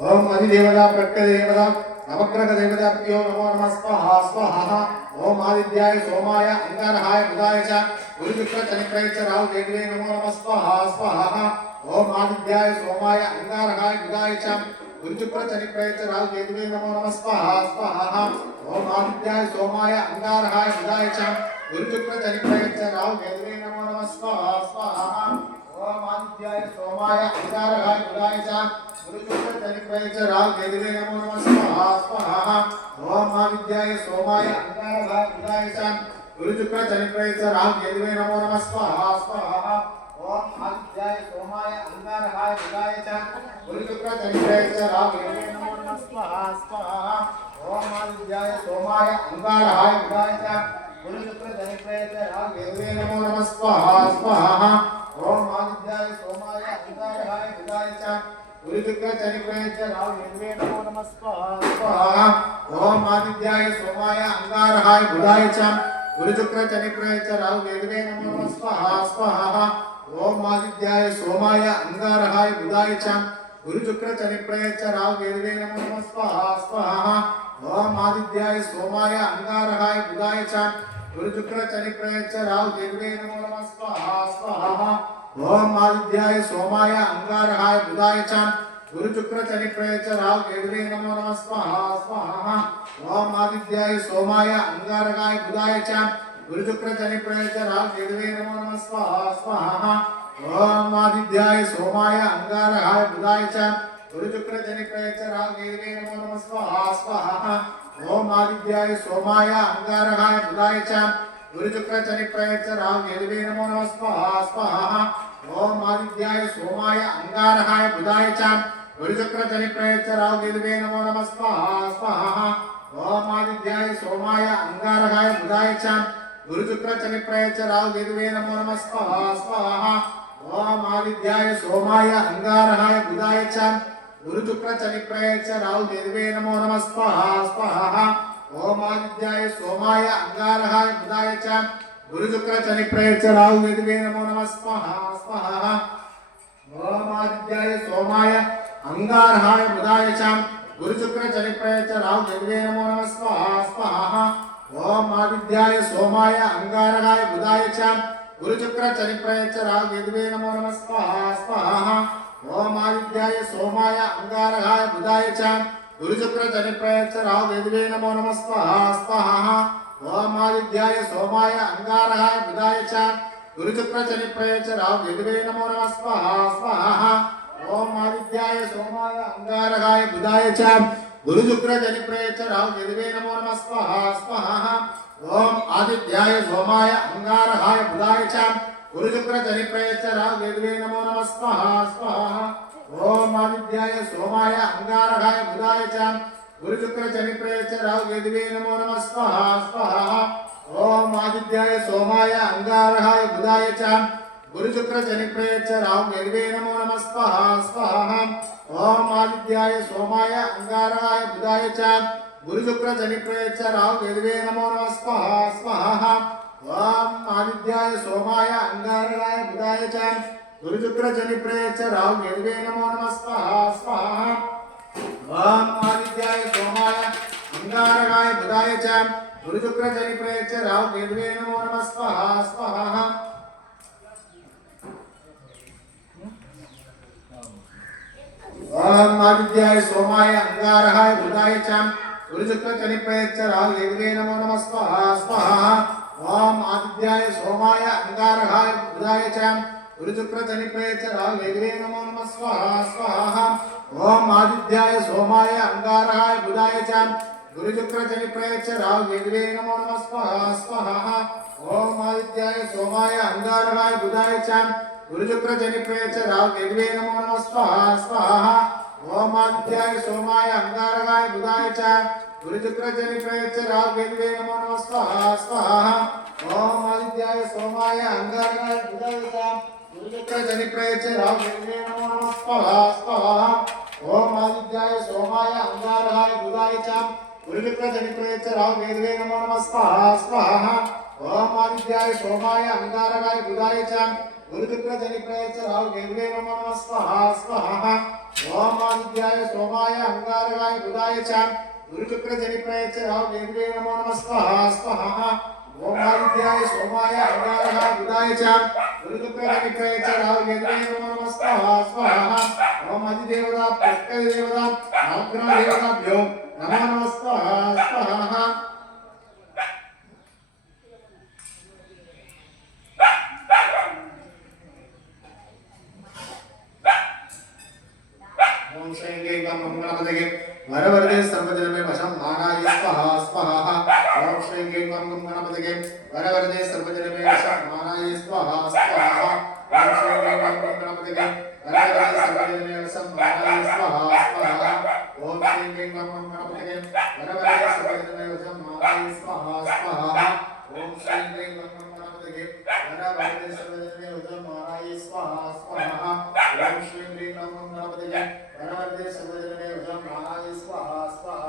ओम अधिदेवता प्रत्यदेवता नवग्रह देवताभ्यो नमो नमः स्वाहा स्वाहा ओम आदित्याय सोमाय अंगारहाय बुधाय च गुरुशुक्र शनिग्रहे च राहु केतवे नमो नमः स्वाहा स्वाहा ओम आदित्याय सोमाय अंगारहाय बुधाय च गुरुशुक्र शनिग्रहे च राहु केतवे नमो नमः स्वाहा स्वाहा ओम आदित्याय सोमाय अंगारहाय बुधाय च गुरुशुक्र शनिग्रहे च राहु केतवे नमो नमः स्वाहा स्वाहा ओम आदित्याय सोमाय अंगारहाय बुधाय च गुरुशुक्र शनिग्रहे च राहु केतवे नमो नमः स्वाहा स्वाहा ओम आदित्याय सोमाय अंगारहाय बुधाय च गुरुशुक्र गुरुशुक्र शनिप्रय च राहु केतवे नमो नमः स्वाहा स्वाहा ओम आदित्याय सोमाय अंगारकाय बुधाय च गुरुशुक्र शनिप्रय च राहु केतवे नमो नमः स्वाहा स्वाहा ओम आदित्याय सोमाय अंगारकाय बुधाय च गुरुशुक्र शनिप्रय च राहु केतवे नमो नमः स्वाहा स्वाहा ओम आदित्याय सोमाय अंगारकाय बुधाय च गुरुशुक्र शनिप्रय च राहु केतवे नमो नमः स्वाहा स्वाहा ओम आदित्याय सोमाय अंगारकाय बुधाय च गुरुशुक्र शनिप्रय च राहु केतवे नमो नमः स्वाहा स्वाहा ओम आदित्याय सोमाय अंगारकाय बुधाय च गुरुशुक्र शनिप्रय च राहु केतवे नमो नमः स्वाहा स्वाहा ओम आदित्याय सोमाय अंगारकाय बुधाय च गुरुशुक्र शनिप्रय च राहु केतवे नमो नमः स्वाहा स्वाहा ओम आदित्याय सोमाय अंगारकाय बुधाय च गुरुशुक्र शनिप्रय च राहु केतवे नमो नमः स्वाहा स्वाहा ओम आदित्याय सोमाय अंगारकाय बुधाय च गुरुशुक्र शनिप्रय च राहु केतवे नमो नमः स्वाहा स्वाहा ओम आदित्याय सोमाय अंगारकाय बुधाय च गुरुशुक्र शनिप्रय च राहु केतवे नमो नमः स्वाहा स्वाहा ओम आदित्याय सोमाय अंगारकाय बुधाय च गुरुशुक्र शनिप्रय च राहु केतवे नमो नमः स्वाहा स्वाहा ओम आदित्याय सोमाय अंगारकाय बुधाय च गुरुशुक्र शनिप्रय च राहु केतवे नमो नमः स्वाहा स्वाहा ओम आदित्याय सोमाय अंगारकाय बुधाय च गुरुशुक्र शनिप्रय च राहु केतवे नमो नमः स्वाहा स्वाहा ओम आदित्याय सोमाय अंगारकाय बुधाय च गुरुशुक्र शनिप्रय च राहु केतवे नमो नमः स्वाहा स्वाहा ओम आदित्याय सोमाय अंगारकाय बुधाय च गुरुशुक्र शनिप्रय च राहु केतवे नमो नमः स्वाहा स्वाहा ओम आदित्याय सोमाय अंगारकाय बुधाय च गुरुशुक्र शनिप्रय च राहु केतवे नमो नमः स्वाहा स्वाहा ओम आदित्याय सोमाय अंगारकाय बुधाय च गुरुशुक्र शनिप्रय च राहु केतवे नमो नमः स्वाहा स्वाहा ओम आदित्याय सोमाय अंगारकाय बुधाय च गुरुशुक्र शनिप्रय च राहु केतवे नमो नमः स्वाहा स्वाहा ओम आदित्याय सोमाय अंगारकाय बुधाय च गुरुशुक्र शनिप्रय च राहु केतवे नमो नमः स्वाहा स्वाहा ओम आदित्याय सोमाय अंगारकाय बुधाय च गुरुशुक्र शनिप्रय च राहु केतवे नमो नमः स्वाहा स्वाहा ओम आदित्याय सोमाय अंगारकाय बुधाय च गुरुशुक्र शनिप्रय च राहु केतवे नमो नमः स्वाहा स्वाहा ओम आदित्याय सोमाय अंगारकाय बुधाय च गुरुशुक्र शनिप्रय च राहु केतवे नमो नमः स्वाहा स्वाहा ओम आदित्याय सोमाय अंगारकाय बुधाय च गुरुशुक्र शनिप्रय च राहु केतवे नमो नमः स्वाहा स्वाहा ओम आदित्याय सोमाय अंगारकाय बुधाय च गुरुशुक्र शनिप्रय च राहु केतवे नमो नमः स्वाहा स्वाहा ओम आदित्याय सोमाय अंगारकाय बुधाय च गुरुशुक्र शनिप्रय च राहु केतवे नमो नमः स्वाहा स्वाहा ओम आदित्याय सोमाय अंगारकाय बुधाय च गुरुशुक्र शनिप्रय च राहु केतवे नमो नमः स्वाहा स्वाहा ओम आदित्याय सोमाय अंगारकाय बुधाय च गुरुशुक्र शनिप्रय च राहु केतवे नमो नमः स्वाहा स्वाहा ओम आदित्याय सोमाय अंगारकाय बुधाय च गुरुशुक्र शनिप्रय च राहु केतवे नमो नमः स्वाहा स्वाहा ओम आदित्याय सोमाय अंगारकाय बुधाय च गुरुशुक्र शनिप्रय च राहु केतवे नमो नमः स्वाहा स्वाहा ओम आदित्याय सोमाय अंगारकाय बुधाय च गुरुशुक्र शनिप्रय च राहु केतवे नमो नमः स्वाहा स्वाहा ओम आदित्याय सोमाय अंगारकाय बुधाय च गुरुशुक्र शनिप्रय च राहु केतवे नमो नमः स्वाहा स्वाहा ओम आदित्याय सोमाय अंगारकाय बुधाय च गुरुशुक्र शनिप्रय च राहु केतवे नमो नमः स्वाहा स्वाहा ओम आदित्याय सोमाय अंगारकाय बुधाय च गुरुशुक्र शनिप्रय च राहु केतवे नमो नमः स्वाहा स्वाहा ओम आदित्याय सोमाय अंगारकाय बुधाय च गुरुशुक्र शनिप्रय च राहु केतवे नमो नमः स्वाहा स्वाहा ओम आदित्याय सोमाय अंगारकाय बुधाय च गुरुशुक्र शनिप्रय च राहु केतवे नमो नमः स्वाहा स्वाहा ओम आदित्याय सोमाय अंगारकाय बुधाय च गुरुशुक्र शनिप्रय च राहु केतवे नमो नमः स्वाहा स्वाहा ओम अधिदेवता प्रत्यदेवता अग्रह देवताभ्यो नमो नमः स्वाहा स्वाहा ओम श्री गंगम गणपतये वरवरदे सर्वजनमे वशं मानाय स्वाहा स्वाहा ओम श्री क्लीं गं गणपतये वरवरदे सर्वजनमे वशं मानाय स्वाहा स्वाहा ओम श्री क्लीं गं गणपतये वरवरदे सर्वजनमे वशं मानाय स्वाहा स्वाहा ओम श्री क्लीं गं गणपतये वरवरदे सर्वजनमे वशं मानाय स्वाहा स्वाहा ओम श्री क्लीं गं गणपतये वरवरदे सर्वजनमे वशं मानाय स्वाहा स्वाहा ओम श्री क्लीं गं गणपतये वरवरदे सर्वजनमे वशं मानाय स्वाहा स्वाहा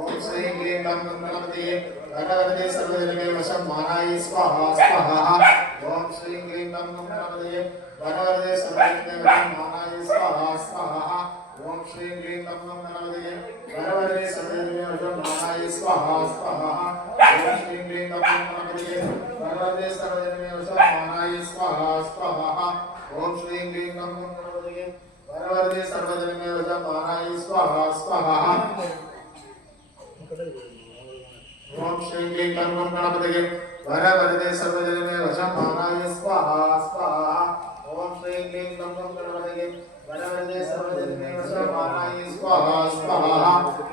ओम श्री क्लीं गं गणपतये वरवरदे सर्वजनमे वशं मानाय स्वाहा स्वाहा ओम श्री क्लीं गं गणपतये वरवरदे सर्वजनमे वशं मानाय स्वाहा स्वाहा ओम श्री क्लीं गं गणपतये वरवरदे सर्वजनमे वशं मानाय स्वाहा स्वाहा ओम श्री क्लीं गं गणपतये वरवरदे सर्वजनमे वशं मानाय स्वाहा स्वाहा ओम श्री क्लीं गं गणपतये वरवरदे सर्वजनमे वशं मानाय स्वाहा स्वाहा ओम श्री क्लीं गं गणपतये वरवरदे सर्वजनमे वशं मानाय स्वाहा स्वाहा ओम श्री क्लीं गं गणपतये वरवरदे सर्वजनमे वशं मानाय स्वाहा स्वाहा ओम श्री क्लीं गं गणपतये वरवरदे सर्वजनमे वशं मानाय स्वाहा स्वाहा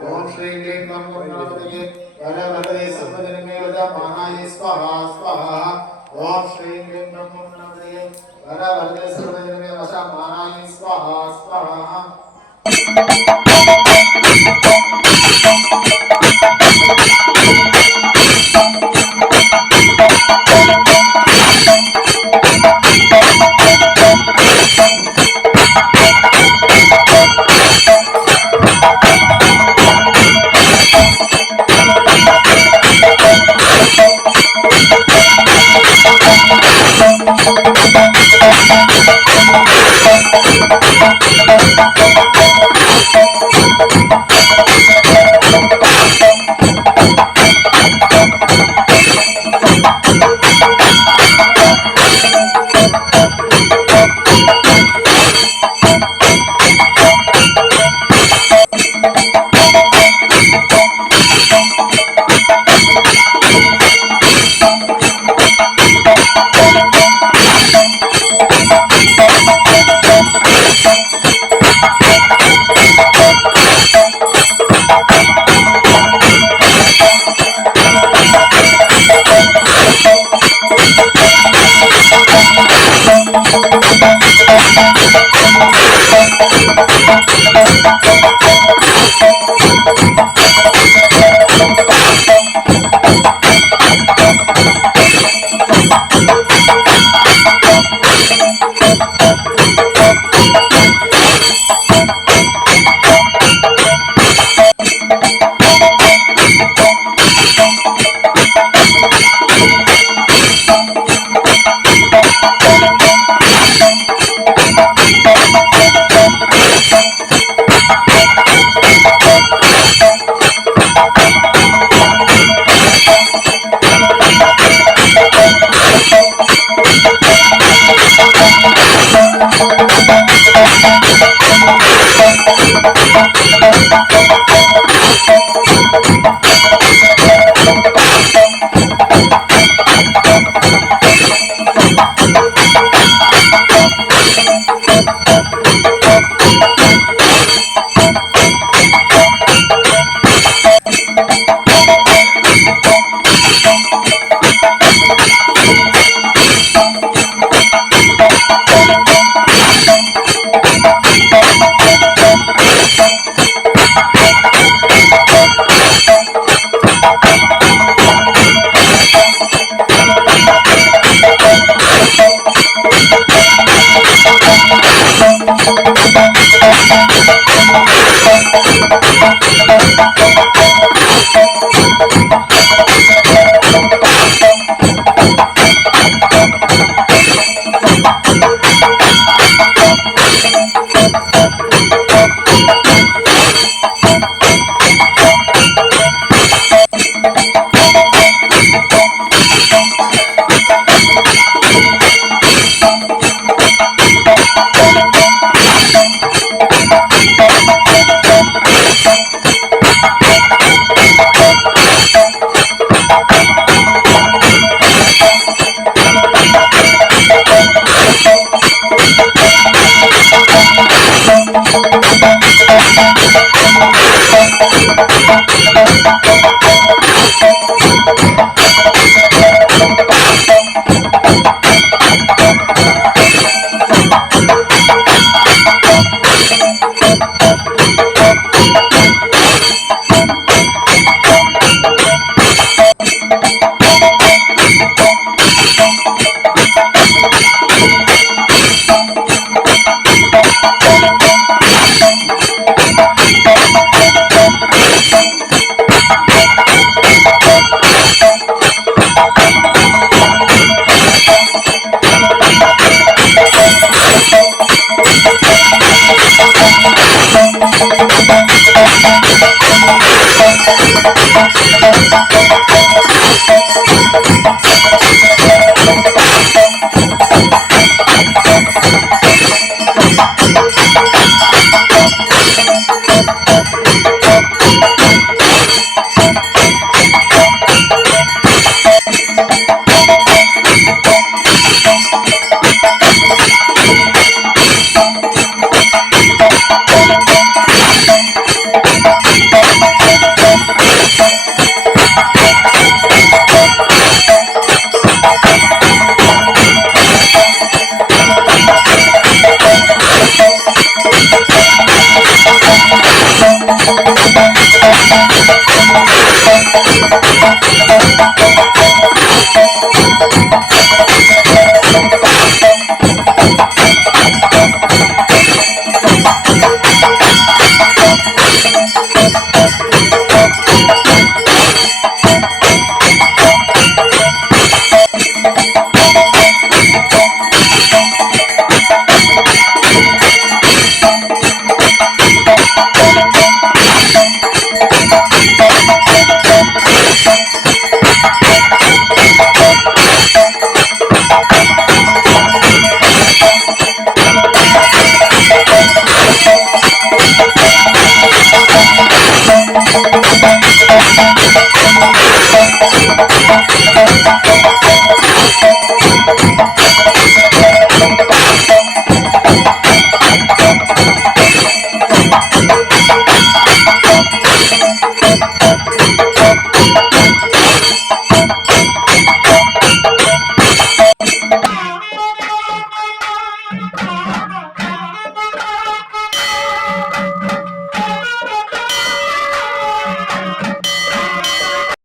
ओम श्री क्लीं गं गणपतये वरवरदे सर्वजनमे वशं मानाय स्वाहा स्वाहा ओम श्री क्लीं गं गणपतये वरवरदे सर्वजनमे वशं मानाय स्वाहा स्वाहा Thank you.